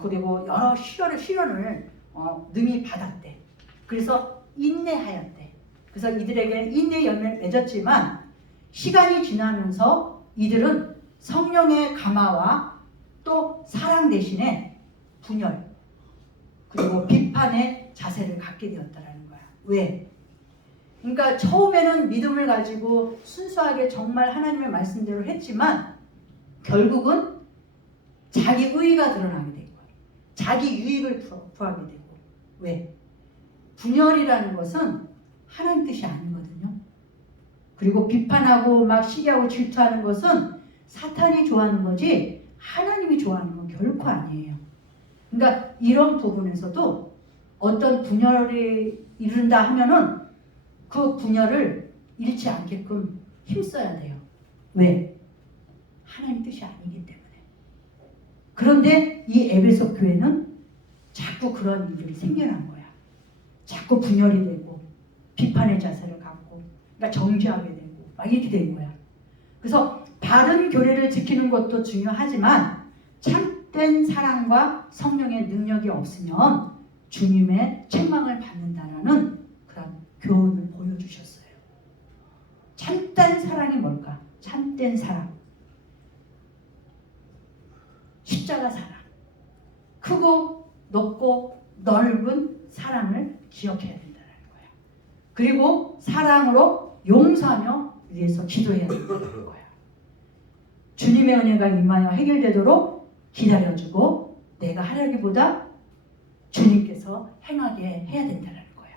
그리고 여러 시련을 능히 받았대. 그래서 인내하였대. 그래서 이들에게는 인내 열매를 맺었지만 시간이 지나면서 이들은 성령의 감화와 또 사랑 대신에 분열 그리고 비판의 자세를 갖게 되었다라는 거야. 왜? 그러니까 처음에는 믿음을 가지고 순수하게 정말 하나님의 말씀대로 했지만 결국은 자기 의의가 드러나게 된 거야. 자기 유익을 구하게 되고. 왜? 분열이라는 것은 하나님 뜻이 아니거든요. 그리고 비판하고 막 시기하고 질투하는 것은 사탄이 좋아하는 거지 하나님이 좋아하는 건 결코 아니에요. 그러니까 이런 부분에서도 어떤 분열이 이른다 하면은 그 분열을 잃지 않게끔 힘써야 돼요. 왜? 하나님 뜻이 아니기 때문에. 그런데 이 에베소 교회는 자꾸 그런 일들이 생겨난 거야. 자꾸 분열이 되고 비판의 자세를 갖고 그러니까 정죄하게 되고 막 이렇게 된 거야. 그래서 바른 교례를 지키는 것도 중요하지만 참된 사랑과 성령의 능력이 없으면 주님의 책망을 받는다라는 그런 교훈을 보여주셨어요. 참된 사랑이 뭘까? 참된 사랑. 십자가 사랑. 크고 높고 넓은 사랑을 기억해야 된다는 거야. 그리고 사랑으로 용서하며 위해서 기도해야 된다는 거야. 주님의 은혜가 임하여 해결되도록 기다려주고 내가 하려기보다 주님께서 행하게 해야 된다는 거야.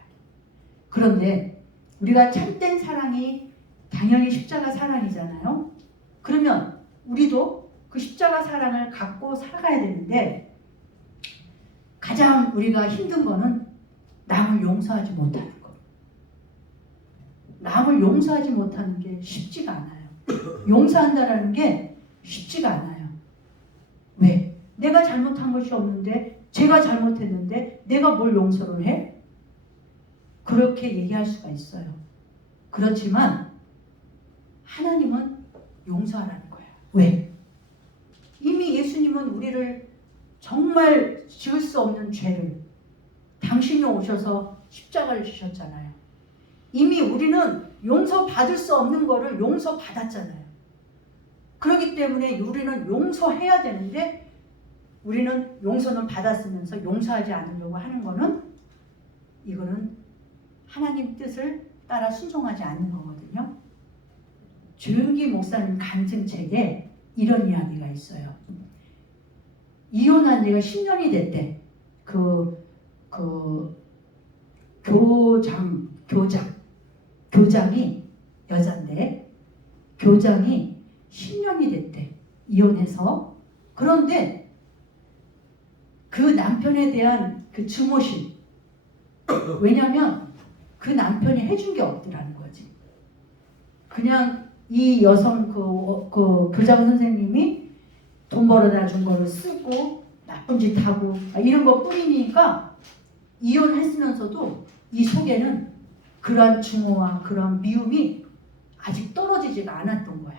그런데 우리가 참된 사랑이 당연히 십자가 사랑이잖아요. 그러면 우리도 그 십자가 사랑을 갖고 살아가야 되는데 가장 우리가 힘든 거는 남을 용서하지 못하는 거. 남을 용서하지 못하는 게 쉽지가 않아요. 용서한다라는 게 쉽지가 않아요. 왜? 내가 잘못한 것이 없는데 제가 잘못했는데 내가 뭘 용서를 해? 그렇게 얘기할 수가 있어요. 그렇지만 하나님은 용서하라는 거야. 왜? 이미 예수님은 우리를 정말 지을 수 없는 죄를 당신이 오셔서 십자가를 지셨잖아요. 이미 우리는 용서받을 수 없는 거를 용서받았잖아요. 그렇기 때문에 우리는 용서해야 되는데 우리는 용서는 받았으면서 용서하지 않으려고 하는 거는 이거는 하나님 뜻을 따라 순종하지 않는 거거든요. 주윤기 목사님 간증책에 이런 이야기가 있어요. 이혼한 지가 10년이 됐대. 교장이 여잔데 교장이 10년이 됐대. 이혼해서. 그런데 그 남편에 대한 그 증오심. 왜냐하면 그 남편이 해준 게 없더라는 거지. 그냥 이 여성 그 교장 선생님이 돈 벌어다 준 거를 쓰고 나쁜 짓 하고 이런 거 뿌리니까 이혼했으면서도 이 속에는 그러한 증오와 그러한 미움이 아직 떨어지지가 않았던 거야.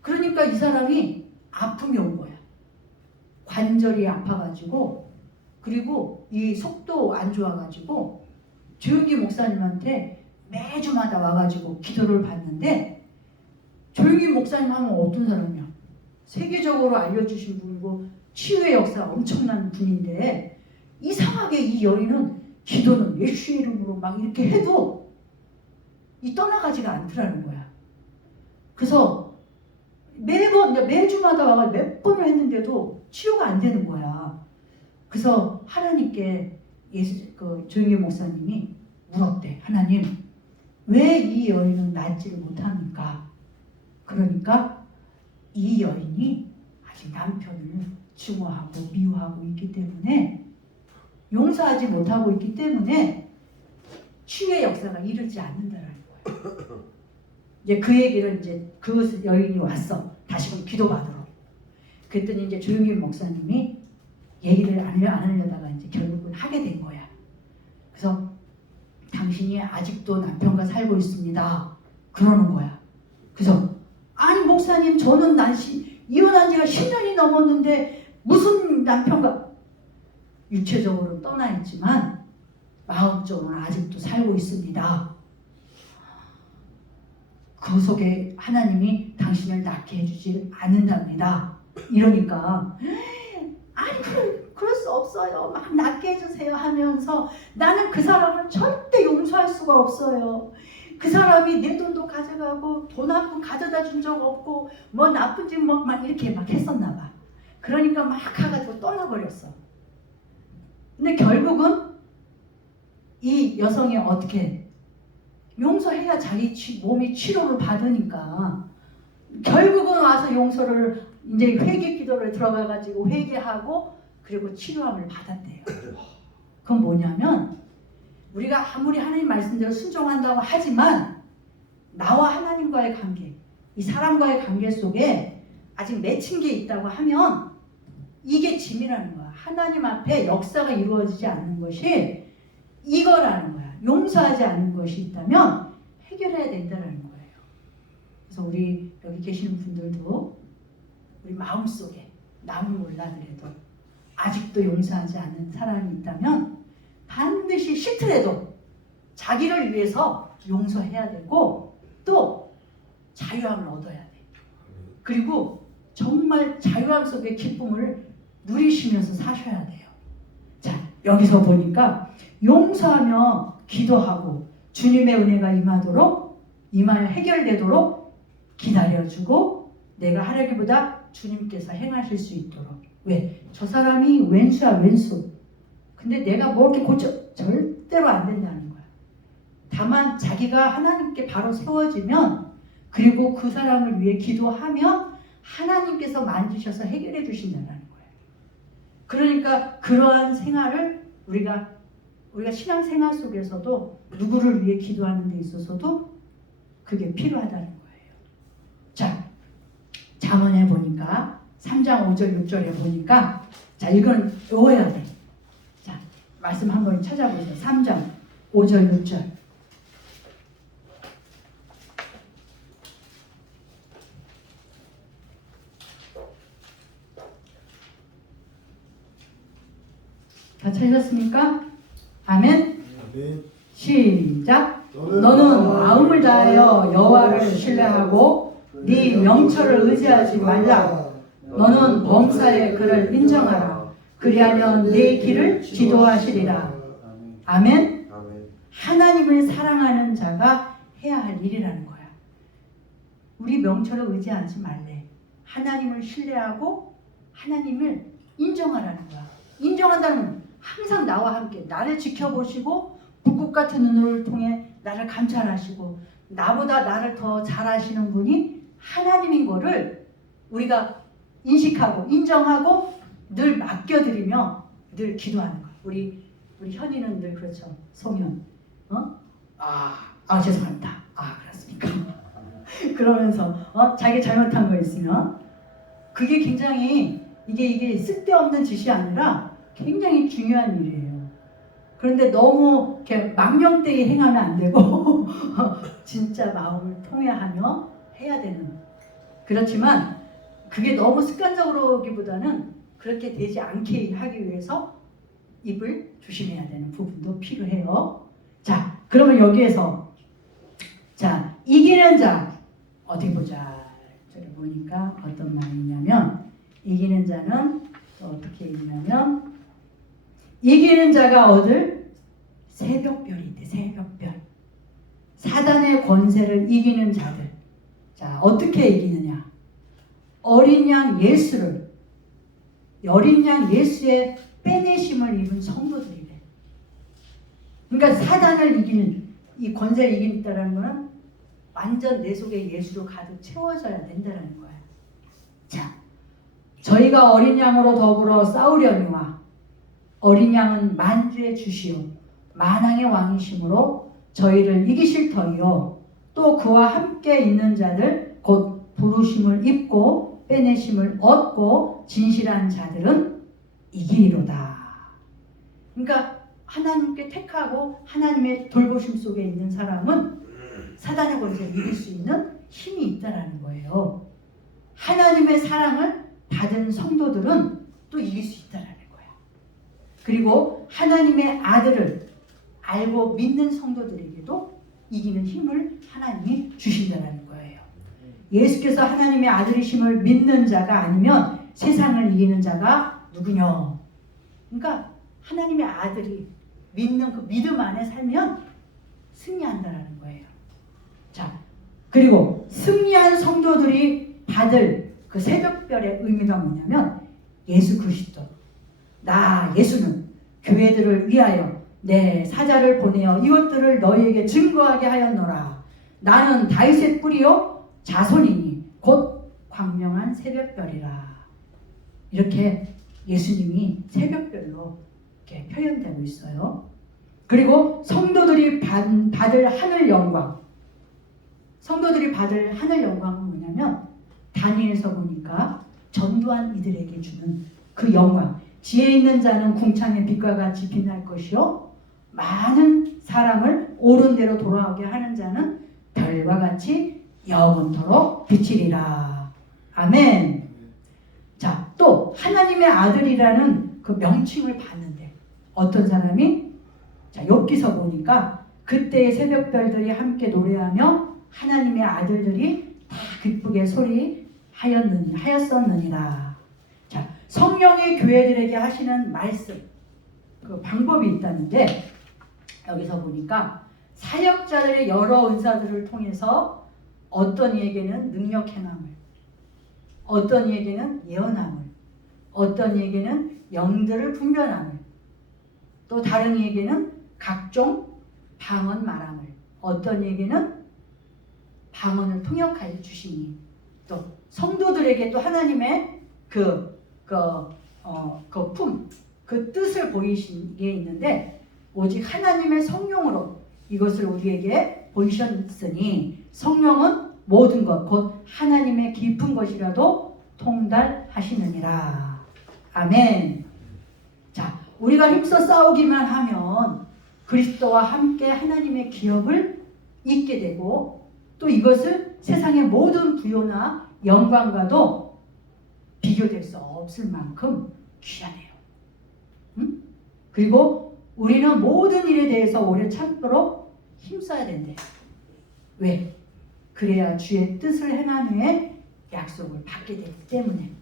그러니까 이 사람이 아픔이 온 거야. 관절이 아파가지고 그리고 이 속도 안 좋아가지고 조용기 목사님한테 매주마다 와가지고 기도를 받는데 조용기 목사님 하면 어떤 사람이야? 세계적으로 알려주신 분이고 치유의 역사 엄청난 분인데 이상하게 이 여인은 기도는 예수의 이름으로 막 이렇게 해도 이 떠나가지가 않더라는 거야. 그래서 매주마다 와가 몇 번을 했는데도 치유가 안 되는 거야. 그래서 하나님께 조영기 목사님이 물었대. 하나님, 왜 이 여인은 낫지를 못합니까? 그러니까 이 여인이 아직 남편을 증오하고 미워하고 있기 때문에 용서하지 못하고 있기 때문에 치유의 역사가 이르지 않는다라는 거예요. 이제 그 얘기를 이제 그 여인이 왔어. 다시금 기도받으러. 그랬더니 이제 조용기 목사님이 얘기를 안 하려다가 이제 결국은 하게 된 거야. 그래서 당신이 아직도 남편과 살고 있습니다. 그러는 거야. 그래서 아니 목사님 저는 이혼한 지가 10년이 넘었는데 무슨 남편과 육체적으로 떠나 있지만 마음적으로는 아직도 살고 있습니다. 그 속에 하나님이 당신을 낫게 해주지 않는답니다. 이러니까 아니 그럴 수 없어요. 막 낫게 해주세요 하면서 나는 그 사람을 절대 용서할 수가 없어요. 그 사람이 내 돈도 가져가고 돈 한 푼 가져다 준 적 없고 뭐 나쁜 짓 막 이렇게 막 했었나 봐. 그러니까 막 가가지고 떠나버렸어. 근데 결국은 이 여성이 어떻게 용서해야 자기 몸이 치료를 받으니까 결국은 와서 용서를 이제 회개 기도를 들어가가지고 회개하고 그리고 치료함을 받았대요. 그건 뭐냐면 우리가 아무리 하나님 말씀대로 순종한다고 하지만 나와 하나님과의 관계, 이 사람과의 관계 속에 아직 맺힌 게 있다고 하면 이게 짐이라는 거야. 하나님 앞에 역사가 이루어지지 않는 것이 이거라는 거야. 용서하지 않는 것이 있다면 해결해야 된다는 거예요. 그래서 우리 여기 계시는 분들도 우리 마음속에 남은 몰라 그래도 아직도 용서하지 않는 사람이 있다면 반드시 싫더라도 자기를 위해서 용서해야 되고 또 자유함을 얻어야 돼. 그리고 정말 자유함 속의 기쁨을 누리시면서 사셔야 돼요. 자, 여기서 보니까 용서하며 기도하고 주님의 은혜가 임하여 해결되도록 기다려주고 내가 하려기보다 주님께서 행하실 수 있도록. 왜? 저 사람이 왼수야 왼수. 근데 내가 뭐 이렇게 고쳐 절대로 안 된다는 거야. 다만 자기가 하나님께 바로 세워지면 그리고 그 사람을 위해 기도하면 하나님께서 만지셔서 해결해 주신다는 거예요. 그러니까 그러한 생활을 우리가 신앙생활 속에서도 누구를 위해 기도하는 데 있어서도 그게 필요하다는 거예요. 자, 잠언에 보니까 3장 5절 6절에 보니까 자 이건 외워야 돼. 자 말씀 한번 찾아보세요. 3장 5절 6절 다 찾으셨습니까? 아멘. 아멘. 시작. 너는 마음을 다하여 여호와를 신뢰하고 네 명철을 의지하지 말라. 너는 범사의 그를 인정하라. 그리하면 네 길을 지도하시리라. 아멘. 아멘. 하나님을 사랑하는 자가 해야 할 일이라는 거야. 우리 명철을 의지하지 말래. 하나님을 신뢰하고 하나님을 인정하라는 거야. 인정한다는 건 항상 나와 함께 나를 지켜보시고 북극 같은 눈을 통해 나를 감찰하시고 나보다 나를 더 잘 아시는 분이 하나님인 거를 우리가 인식하고 인정하고 늘 맡겨드리며 늘 기도하는 거예요. 우리 현이는 늘 그렇죠. 소면. 죄송합니다. 그렇습니까? 그러면서 자기 잘못한 거 있으면 그게 굉장히 이게 쓸데없는 짓이 아니라 굉장히 중요한 일이에요. 그런데 너무 이렇게 망령되이 행하면 안 되고 진짜 마음을 통해하며 해야 되는. 그렇지만 그게 너무 습관적으로기보다는 그렇게 되지 않게 하기 위해서 입을 조심해야 되는 부분도 필요해요. 자, 그러면 여기에서 자, 이기는 자 어디 보자. 저기 보니까 어떤 말이 있냐면 이기는 자는 어떻게 읽냐면 이기는 자가 얻을 새벽별이 있대. 새벽별. 사단의 권세를 이기는 자들. 자, 어떻게 이기느냐? 어린 양 예수의 빼내심을 입은 성도들이래. 그러니까 사단을 이기는 이 권세를 이긴다는 것은 완전 내 속에 예수로 가득 채워져야 된다는 거야. 자, 저희가 어린 양으로 더불어 싸우려니와 어린 양은 만주의 주시오 만왕의 왕이심으로 저희를 이기실 터이요 또 그와 함께 있는 자들 곧 부르심을 입고 빼내심을 얻고 진실한 자들은 이기리로다. 그러니까 하나님께 택하고 하나님의 돌보심 속에 있는 사람은 사단의 권세를 이길 수 있는 힘이 있다라는 거예요. 하나님의 사랑을 받은 성도들은 또 이길 수 있다라는 거야. 그리고 하나님의 아들을 알고 믿는 성도들에게도 이기는 힘을 하나님이 주신다라는 거예요. 예수께서 하나님의 아들이심을 믿는 자가 아니면 세상을 이기는 자가 누구냐? 그러니까 하나님의 아들이 믿는 그 믿음 안에 살면 승리한다라는 거예요. 자, 그리고 승리한 성도들이 받을 그 새벽별의 의미가 뭐냐면 예수 그리스도 나 예수는 교회들을 위하여 내 사자를 보내어 이것들을 너희에게 증거하게 하였노라. 나는 다윗의 뿌리요 자손이니 곧 광명한 새벽별이라. 이렇게 예수님이 새벽별로 이렇게 표현되고 있어요. 그리고 성도들이 받을 하늘 영광. 성도들이 받을 하늘 영광은 뭐냐면 다니엘서 보니까 전도한 이들에게 주는 그 영광. 지혜 있는 자는 궁창의 빛과 같이 빛날 것이요 많은 사람을 옳은 대로 돌아오게 하는 자는 별과 같이 영원토록 비치리라. 아멘. 자, 또 하나님의 아들이라는 그 명칭을 받는데 어떤 사람이 자, 욥기서 보니까 그때의 새벽별들이 함께 노래하며 하나님의 아들들이 다 기쁘게 소리하였었느니라. 자, 성령의 교회들에게 하시는 말씀 그 방법이 있다는데 여기서 보니까 사역자들의 여러 은사들을 통해서 어떤 이에게는 능력 행함을, 어떤 이에게는 예언함을, 어떤 이에게는 영들을 분별함을, 또 다른 이에게는 각종 방언 말함을, 어떤 이에게는 방언을 통역하여 주시니, 또 성도들에게 또 하나님의 그 뜻을 보이신 게 있는데 오직 하나님의 성령으로 이것을 우리에게 보이셨으니 성령은 모든 것 곧 하나님의 깊은 것이라도 통달하시느니라. 아멘. 자, 우리가 힘써 싸우기만 하면 그리스도와 함께 하나님의 기업을 잊게 되고 또 이것을 세상의 모든 부요나 영광과도 비교될 수 없을 만큼 귀하네요. 그리고 우리는 모든 일에 대해서 오래 참도록 힘써야 된대요. 왜? 그래야 주의 뜻을 행한 후에 약속을 받게 되기 때문에.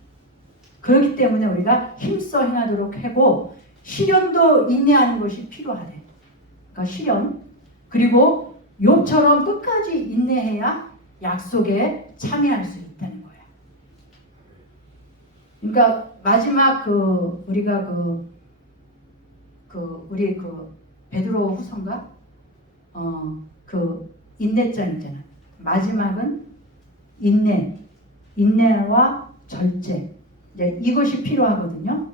그렇기 때문에 우리가 힘써 행하도록 하고 시련도 인내하는 것이 필요하대. 그러니까 시련. 그리고 욥처럼 끝까지 인내해야 약속에 참여할 수 있다는 거예요. 그러니까 마지막 우리가 우리 베드로 후서인가? 인내장 있잖아. 마지막은 인내와 절제. 이제 이것이 필요하거든요.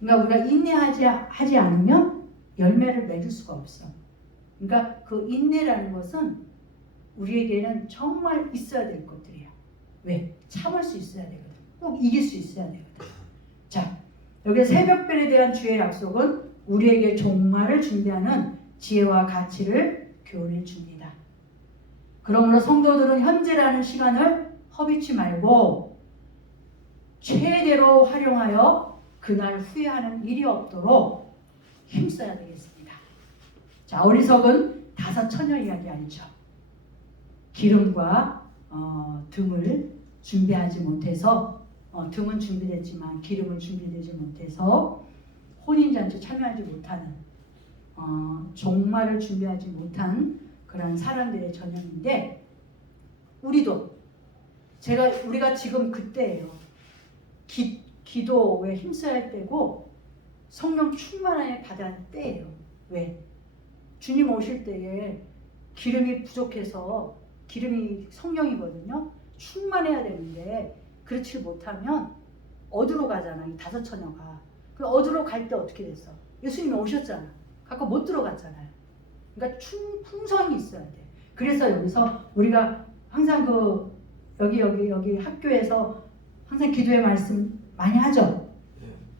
그러니까 우리가 인내하지 않으면 열매를 맺을 수가 없어. 그러니까 그 인내라는 것은 우리에게는 정말 있어야 될 것들이야. 왜? 참을 수 있어야 되거든. 꼭 이길 수 있어야 되거든. 자, 여기 새벽별에 대한 주의 약속은 우리에게 종말을 준비하는 지혜와 가치를 교훈해 줍니다. 그러므로 성도들은 현재라는 시간을 허비치 말고 최대로 활용하여 그날 후회하는 일이 없도록 힘써야 되겠습니다. 자, 어리석은 5 처녀 이야기 알죠? 기름과 등을 준비하지 못해서 등은 준비됐지만 기름은 준비되지 못해서 혼인잔치 참여하지 못하는 종말을 준비하지 못한 그런 사람들의 전형인데 우리가 지금 그때예요. 기도에 힘써야 할 때고 성령 충만함에 받아야 할 때예요. 왜? 주님 오실 때에 기름이 부족해서 기름이 성령이거든요. 충만해야 되는데 그렇지 못하면 어디로 가잖아. 이 5 처녀가. 그 어디로 갈 때 어떻게 됐어? 예수님이 오셨잖아. 갖고 못 들어갔잖아요. 그러니까 풍성이 있어야 돼. 그래서 여기서 우리가 항상 여기 학교에서 항상 기도의 말씀 많이 하죠.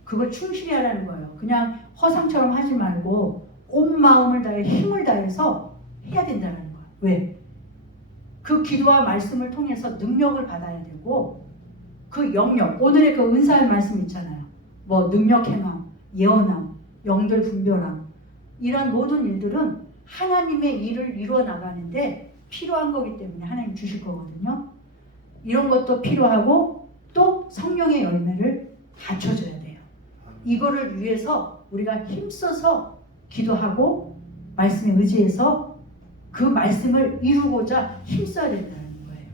그걸 충실히 하라는 거예요. 그냥 허상처럼 하지 말고 온 마음을 다해 힘을 다해서 해야 된다는 거예요. 왜? 그 기도와 말씀을 통해서 능력을 받아야 되고 그 영역, 오늘의 그 은사의 말씀 있잖아요. 뭐 능력 행함, 예언함, 영들 분별함 이런 모든 일들은 하나님의 일을 이루어 나가는데 필요한 거기 때문에 하나님 주실 거거든요. 이런 것도 필요하고 또 성령의 열매를 갖춰줘야 돼요. 이거를 위해서 우리가 힘써서 기도하고 말씀에 의지해서 그 말씀을 이루고자 힘써야 된다는 거예요.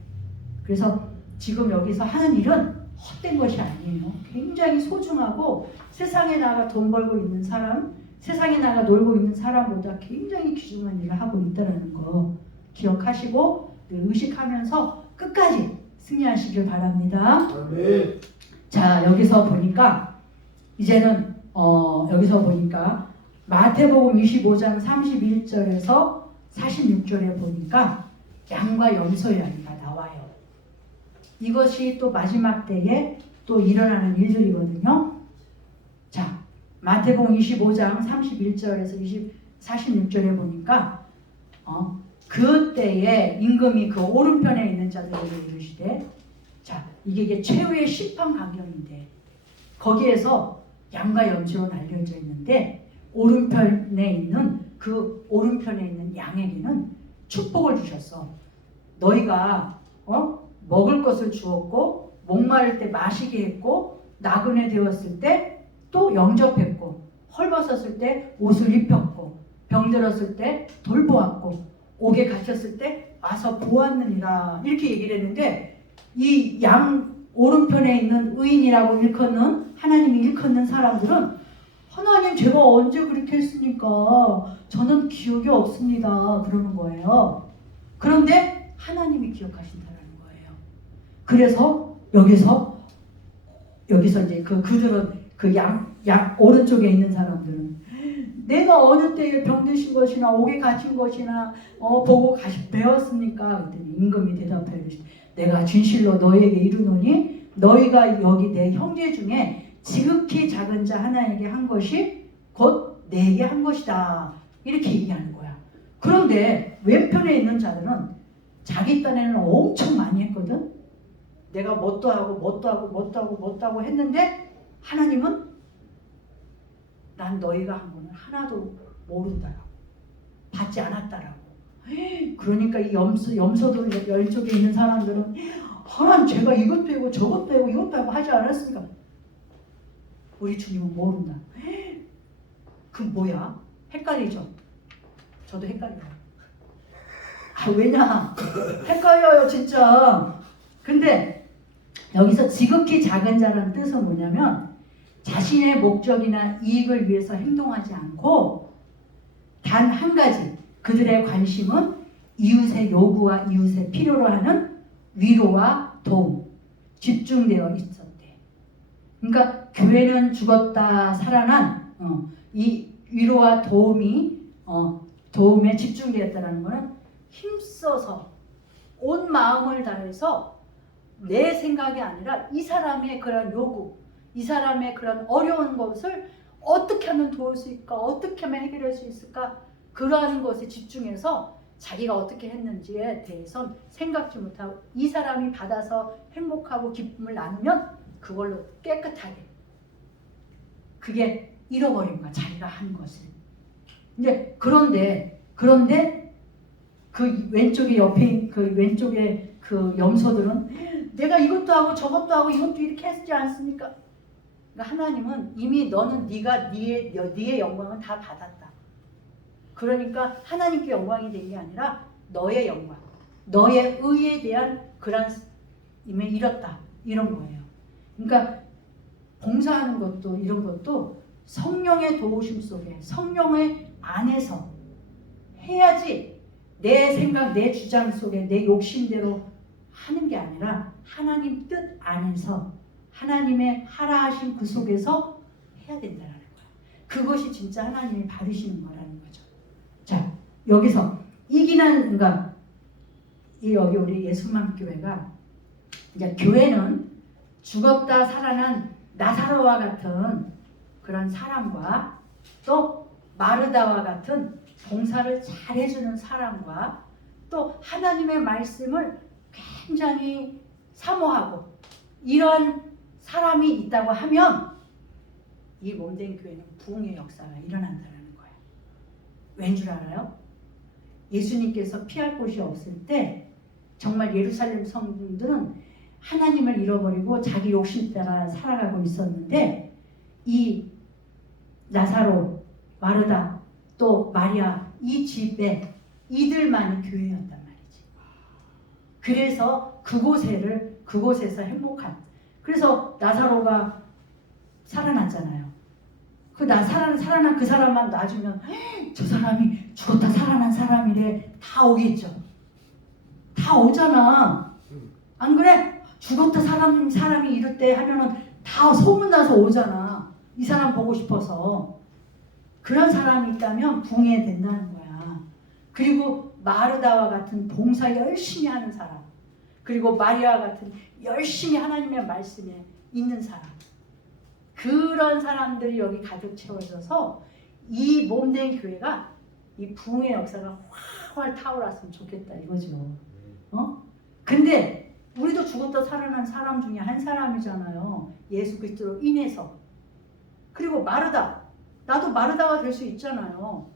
그래서 지금 여기서 하는 일은 헛된 것이 아니에요. 굉장히 소중하고 세상에 나가 돈 벌고 있는 사람, 세상에 나가 놀고 있는 사람보다 굉장히 귀중한 일을 하고 있다는 거 기억하시고 의식하면서 끝까지 승리하시길 바랍니다. 아멘. 자, 여기서 보니까 이제는 여기서 보니까 마태복음 25장 31절에서 46절에 보니까 양과 염소 이야기가 나와요. 이것이 또 마지막 때에 또 일어나는 일들이거든요. 자, 마태복음 25장 31절에서 46절에 보니까 그때에 임금이 그 오른편에 있는 자들에게 이르시되, 자, 이게 최후의 심판 광경인데 거기에서 양과 염소로 알려져 있는데 오른편에 있는 그 오른편에 있는 양에게는 축복을 주셨어. 너희가 먹을 것을 주었고 목마를 때 마시게 했고 나그네 되었을 때 또 영접했고 헐벗었을 때 옷을 입혔고 병들었을 때 돌보았고 옥에 갇혔을 때 와서 보았느니라 이렇게 얘기를 했는데 이 양 오른편에 있는 의인이라고 일컫는 하나님이 일컫는 사람들은 하나님 제가 언제 그렇게 했습니까? 저는 기억이 없습니다. 그러는 거예요. 그런데 하나님이 기억하신다는 거예요. 그래서 여기서 이제 그들은 그 양 오른쪽에 있는 사람들은 내가 어느 때에 병드신 것이나 옥에 갇힌 것이나 보고 배웠습니까? 그랬더니 임금이 대답하여 이르시되 내가 진실로 너희에게 이르노니 너희가 여기 내 형제 중에 지극히 작은 자 하나에게 한 것이 곧 내게 한 것이다. 이렇게 얘기하는 거야. 그런데 왼편에 있는 자들은 자기 딴에는 엄청 많이 했거든. 내가 뭣도 하고 했는데 하나님은 난 너희가 한 거는 하나도 모른다라고, 받지 않았다라고. 그러니까 이 염소들 열쪽에 있는 사람들은 하나님 제가 이것도 하고 저것도 하고 이것도 하고 하지 않았습니까? 우리 주님은 모른다. 그 뭐야? 헷갈리죠? 저도 헷갈려요. 왜냐? 헷갈려요 진짜. 근데 여기서 지극히 작은 자라는 뜻은 뭐냐면 자신의 목적이나 이익을 위해서 행동하지 않고 단 한 가지 그들의 관심은 이웃의 요구와 이웃의 필요로 하는 위로와 도움 집중되어 있었대. 그러니까 교회는 죽었다 살아난 이 위로와 도움에 집중되었다는 것은 힘써서 온 마음을 다해서 내 생각이 아니라 이 사람의 그런 요구, 이 사람의 그런 어려운 것을 어떻게 하면 도울 수 있을까, 어떻게 하면 해결할 수 있을까, 그러한 것에 집중해서 자기가 어떻게 했는지에 대해선 생각지 못하고 이 사람이 받아서 행복하고 기쁨을 나누면 그걸로 깨끗하게, 그게 잃어버린 거야, 자기가 한 것을. 이제 그런데 그 왼쪽에 옆에 그 왼쪽에 그 염소들은 내가 이것도 하고 저것도 하고 이것도 이렇게 했지 않습니까? 그러니까 하나님은 이미 너는 네가 네의 영광은 다 받았다. 그러니까 하나님께 영광이 된 게 아니라 너의 영광, 너의 의에 대한 그런 임에 잃었다, 이런 거예요. 그러니까 봉사하는 것도 이런 것도 성령의 도우심 속에, 성령의 안에서 해야지 내 생각, 내 주장 속에 내 욕심대로 하는 게 아니라 하나님 뜻 안에서 하나님의 하라 하신 그 속에서 해야 된다는 거예요. 그것이 진짜 하나님이 받으시는 거라는 거죠. 자, 여기서 이기는, 그러니까 여기 우리 예수만교회가 이제 교회는 죽었다 살아난 나사로와 같은 그런 사람과 또 마르다와 같은 봉사를 잘 해주는 사람과 또 하나님의 말씀을 굉장히 사모하고 이런 사람이 있다고 하면 이 몸된 교회는 부흥의 역사가 일어난다는 거예요. 왠 줄 알아요? 예수님께서 피할 곳이 없을 때 정말 예루살렘 성도들은 하나님을 잃어버리고 자기 욕심 따라 살아가고 있었는데 이 나사로, 마르다, 또 마리아, 이 집에 이들만이 교회였단 말이지. 그래서 그곳에서 행복한, 그래서 나사로가 살아났잖아요. 그 살아난 그 사람만 놔주면 저 사람이 죽었다 살아난 사람이래, 다 오겠죠. 다 오잖아. 안 그래? 죽었다 사람이 이럴 때 하면은 다 소문나서 오잖아. 이 사람 보고 싶어서. 그런 사람이 있다면 붕해된다는 거야. 그리고 마르다와 같은 봉사 열심히 하는 사람, 그리고 마리아와 같은 열심히 하나님의 말씀에 있는 사람, 그런 사람들이 여기 가득 채워져서 이 몸된 교회가 이 부흥의 역사가 활활 타올랐으면 좋겠다 이거죠. 근데 우리도 죽었다 살아난 사람 중에 한 사람이잖아요. 예수 그리스도로 인해서. 그리고 마르다, 나도 마르다가 될 수 있잖아요.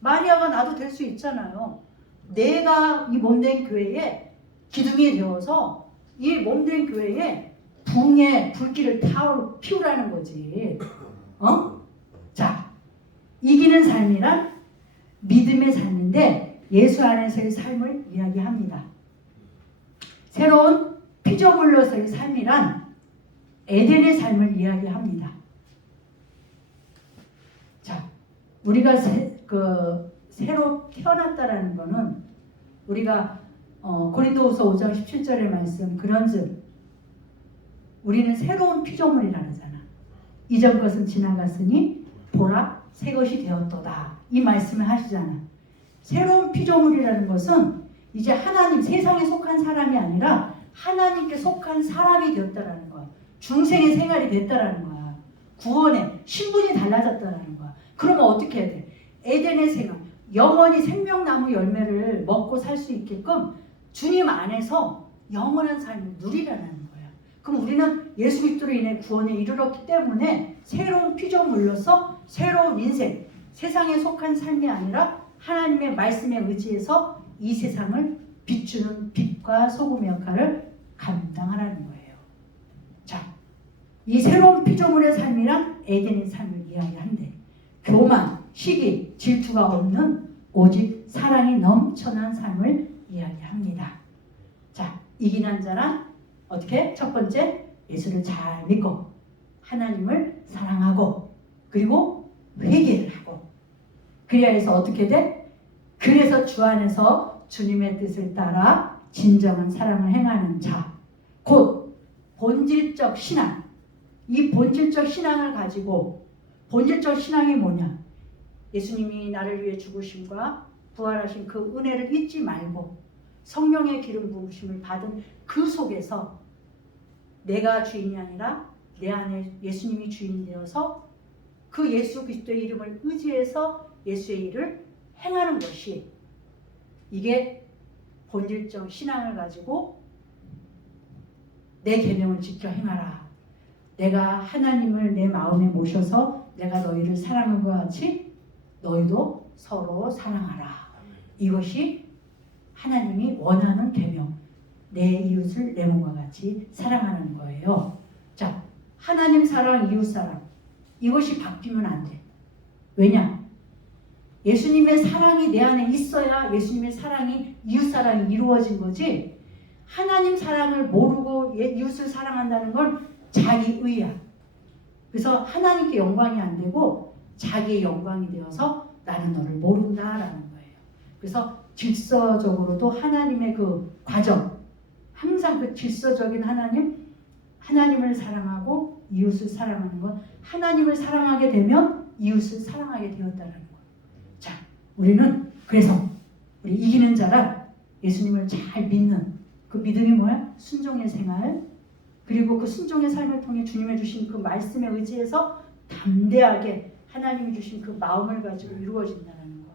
마리아가 나도 될 수 있잖아요. 내가 이 몸된 교회에 기둥이 되어서 이 몸된 교회에 붕의 불길을 피우라는 거지. 자, 이기는 삶이란 믿음의 삶인데 예수 안에서의 삶을 이야기합니다. 새로운 피조물로서의 삶이란 에덴의 삶을 이야기합니다. 자, 우리가 새로 태어났다라는 것은 우리가 고린도후서 5장 17절의 말씀, 그런즉 우리는 새로운 피조물이라 그러잖아. 이전 것은 지나갔으니 보라 새 것이 되었도다, 이 말씀을 하시잖아. 새로운 피조물이라는 것은 이제 하나님, 세상에 속한 사람이 아니라 하나님께 속한 사람이 되었다라는 거야. 중생의 생활이 됐다라는 거야. 구원의 신분이 달라졌다라는 거야. 그러면 어떻게 해야 돼? 에덴의 생활, 영원히 생명나무 열매를 먹고 살 수 있게끔 주님 안에서 영원한 삶을 누리라는 거야. 그럼 우리는 예수 그리스도로 인해 구원에 이르렀기 때문에 새로운 피조물로서 새로운 인생, 세상에 속한 삶이 아니라 하나님의 말씀에 의지해서 이 세상을 비추는 빛과 소금의 역할을 감당하라는 거예요. 자, 이 새로운 피조물의 삶이란 에덴의 삶을 이야기한대. 교만, 시기, 질투가 없는 오직 사랑이 넘쳐난 삶을 이야기합니다. 자, 이기는 자란 어떻게? 첫 번째, 예수를 잘 믿고 하나님을 사랑하고 그리고 회개를 하고, 그래야 해서 어떻게 돼? 그래서 주 안에서 주님의 뜻을 따라 진정한 사랑을 행하는 자, 곧 본질적 신앙, 이 본질적 신앙을 가지고, 본질적 신앙이 뭐냐? 예수님이 나를 위해 죽으심과 부활하신 그 은혜를 잊지 말고 성령의 기름 부으심을 받은 그 속에서 내가 주인이 아니라 내 안에 예수님이 주인이 되어서 그 예수 그리스도의 이름을 의지해서 예수의 일을 행하는 것이, 이게 본질적 신앙을 가지고 내 계명을 지켜 행하라. 내가 하나님을 내 마음에 모셔서 내가 너희를 사랑한 것 같이 너희도 서로 사랑하라. 이것이 하나님이 원하는 계명, 내 이웃을 내 몸과 같이 사랑하는 거예요. 자, 하나님 사랑, 이웃 사랑, 이것이 바뀌면 안 돼. 왜냐? 예수님의 사랑이 내 안에 있어야 예수님의 사랑이, 이웃 사랑이 이루어진 거지. 하나님 사랑을 모르고 이웃을 사랑한다는 건 자기의야. 그래서 하나님께 영광이 안 되고 자기의 영광이 되어서 나는 너를 모른다라는 거예요. 그래서 질서적으로도 하나님의 그 과정, 항상 그 질서적인 하나님을 사랑하고 이웃을 사랑하는 건, 하나님을 사랑하게 되면 이웃을 사랑하게 되었다는 거예요. 자, 우리는 그래서 우리 이기는 자라, 예수님을 잘 믿는 그 믿음이 뭐야? 순종의 생활, 그리고 그 순종의 삶을 통해 주님이 주신 그 말씀에 의지해서 담대하게 하나님이 주신 그 마음을 가지고 이루어진다는 거.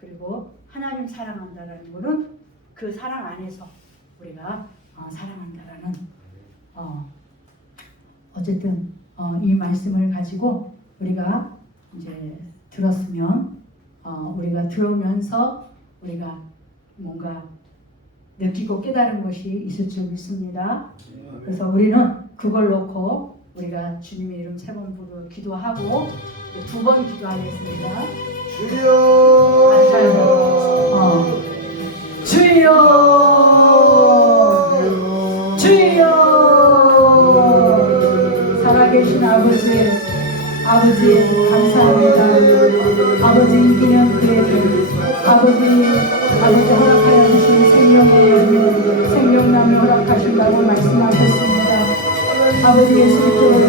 그리고 하나님 사랑한다라는 거는 그 사랑 안에서 우리가 사랑한다라는, 어쨌든 이 말씀을 가지고 우리가 이제 들었으면, 우리가 들으면서 우리가 뭔가 느끼고 깨달은 것이 있을 줄 믿습니다. 그래서 우리는 그걸 놓고 우리가 주님의 이름 3번 부르고 기도하고 2번 기도하겠습니다. 주여! 주여! 주여! 살아계신 아버지 감사합니다. 아버지 이기는 그에게 아버지 허락하여 주신 생명나무 허락하신다고 말씀하셨습니다. 아버지 예수 그리스도